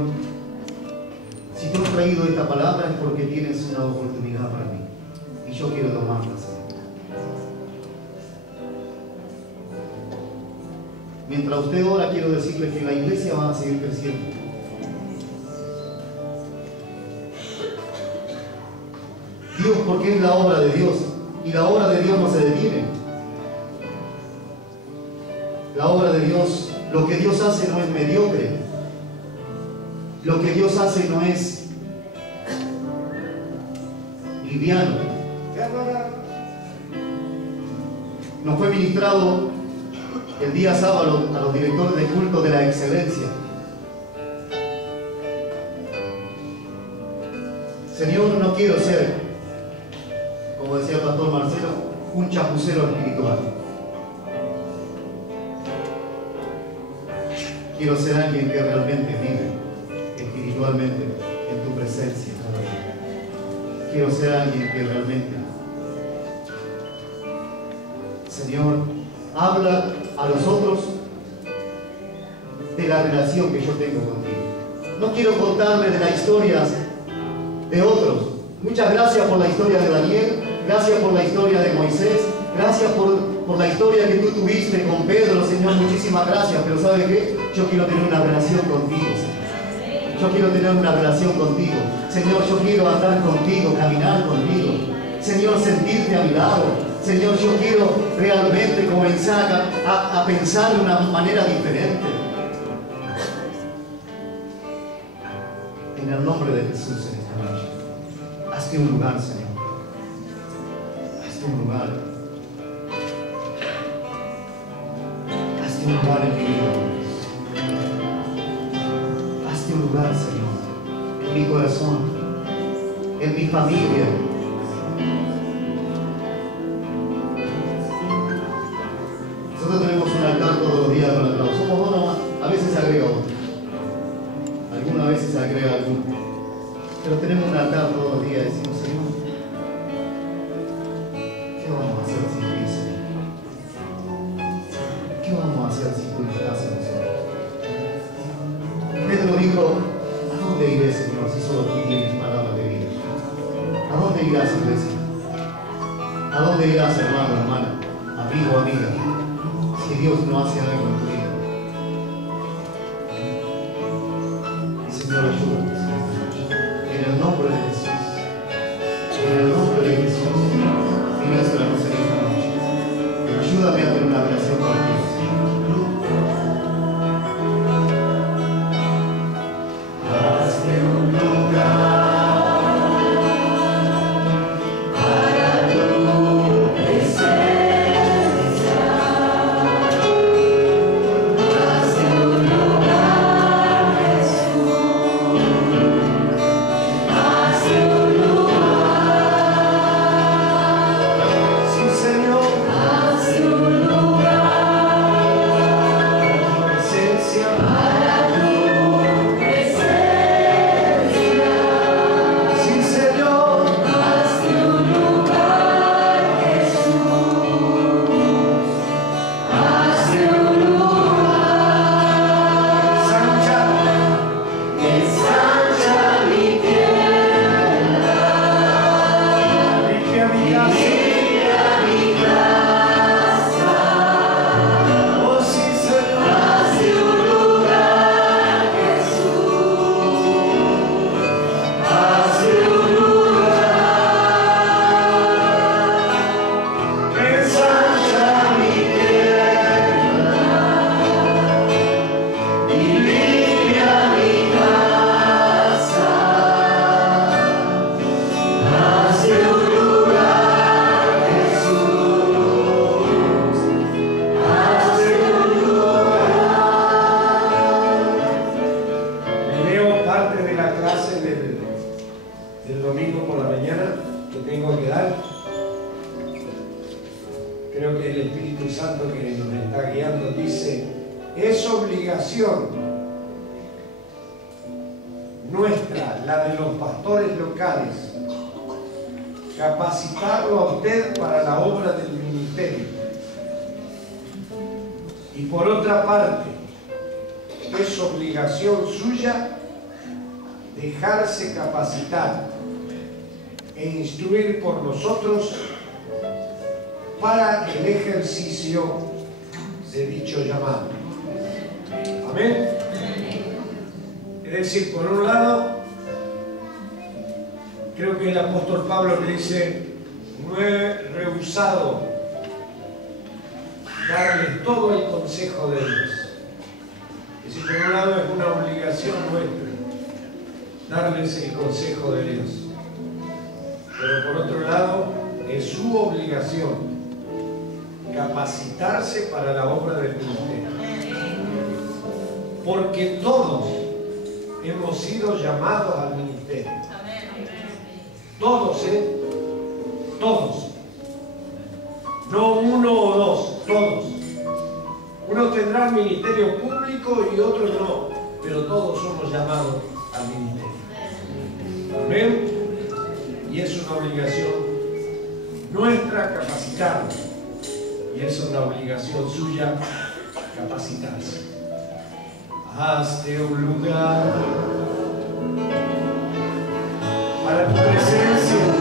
si tú has traído esta palabra es porque tienes una oportunidad para mí. Y yo quiero tomarla, Señor. Mientras usted ora, quiero decirle que la iglesia va a seguir creciendo. Dios, porque es la obra de Dios. Y la obra de Dios no se detiene. La obra de Dios, lo que Dios hace no es mediocre. Lo que Dios hace no es liviano. Nos fue ministrado el día sábado a los directores de culto de la excelencia. Señor, no quiero ser, como decía el pastor Marcelo, un chapucero espiritual. Quiero ser alguien que realmente vive espiritualmente en tu presencia cada día. Quiero ser alguien que realmente, Señor, habla a los otros de la relación que yo tengo contigo. No quiero contarle de las historias de otros. Muchas gracias por la historia de Daniel, gracias por la historia de Moisés, gracias por la historia que tú tuviste con Pedro, Señor, muchísimas gracias. Pero ¿sabe qué? Yo quiero tener una relación contigo, Señor. Yo quiero tener una relación contigo. Señor, yo quiero andar contigo, caminar contigo. Señor, sentirte a mi lado. Señor, yo quiero realmente comenzar a pensar de una manera diferente. En el nombre de Jesús en esta noche, hazte un lugar, Señor. Hazte un lugar. Hazte un lugar en mi vida. un lugar, Señor, en mi corazón, en mi familia, Nosotros tenemos un altar todos los días con aplausos. Somos dos nomás, a veces agrega otro. Algunas veces agrega alguno. Pero tenemos un altar todos los días y decimos, Señor, ¿qué vamos a hacer sin ti, Señor? ¿Qué vamos a hacer sin tu gracia en nosotros? Pedro dijo, ¿a dónde iré, Señor, si solo tú tienes palabras de vida? ¿A dónde irás, iglesia? ¿A dónde irás, hermano, hermana, amigo, amiga, si Dios no hace algo en tu vida? Señor, ayúdanos en el nombre de Jesús. En el nombre de Jesús, ministranos en esta noche. Ayúdame a tener una relación contigo. Hazme un lugar. Creo que el Espíritu Santo que nos está guiando dice, es obligación nuestra, la de los pastores locales, capacitarlo a usted para la obra del ministerio. Y por otra parte, es obligación suya dejarse capacitar e instruir por nosotros para el ejercicio de dicho llamado. Amén. Es decir, por un lado, creo que el apóstol Pablo le dice, no he rehusado darles todo el consejo de Dios. Es decir, por un lado es una obligación nuestra darles el consejo de Dios. Pero por otro lado, es su obligación capacitarse para la obra del ministerio. Porque todos hemos sido llamados al ministerio. Todos, todos. No uno o dos, todos. Uno tendrá un ministerio público y otro no, pero todos somos llamados al ministerio. Amén. Y es una obligación nuestra capacitarnos. Y es una obligación suya capacitarse. Hazte un lugar para tu presencia.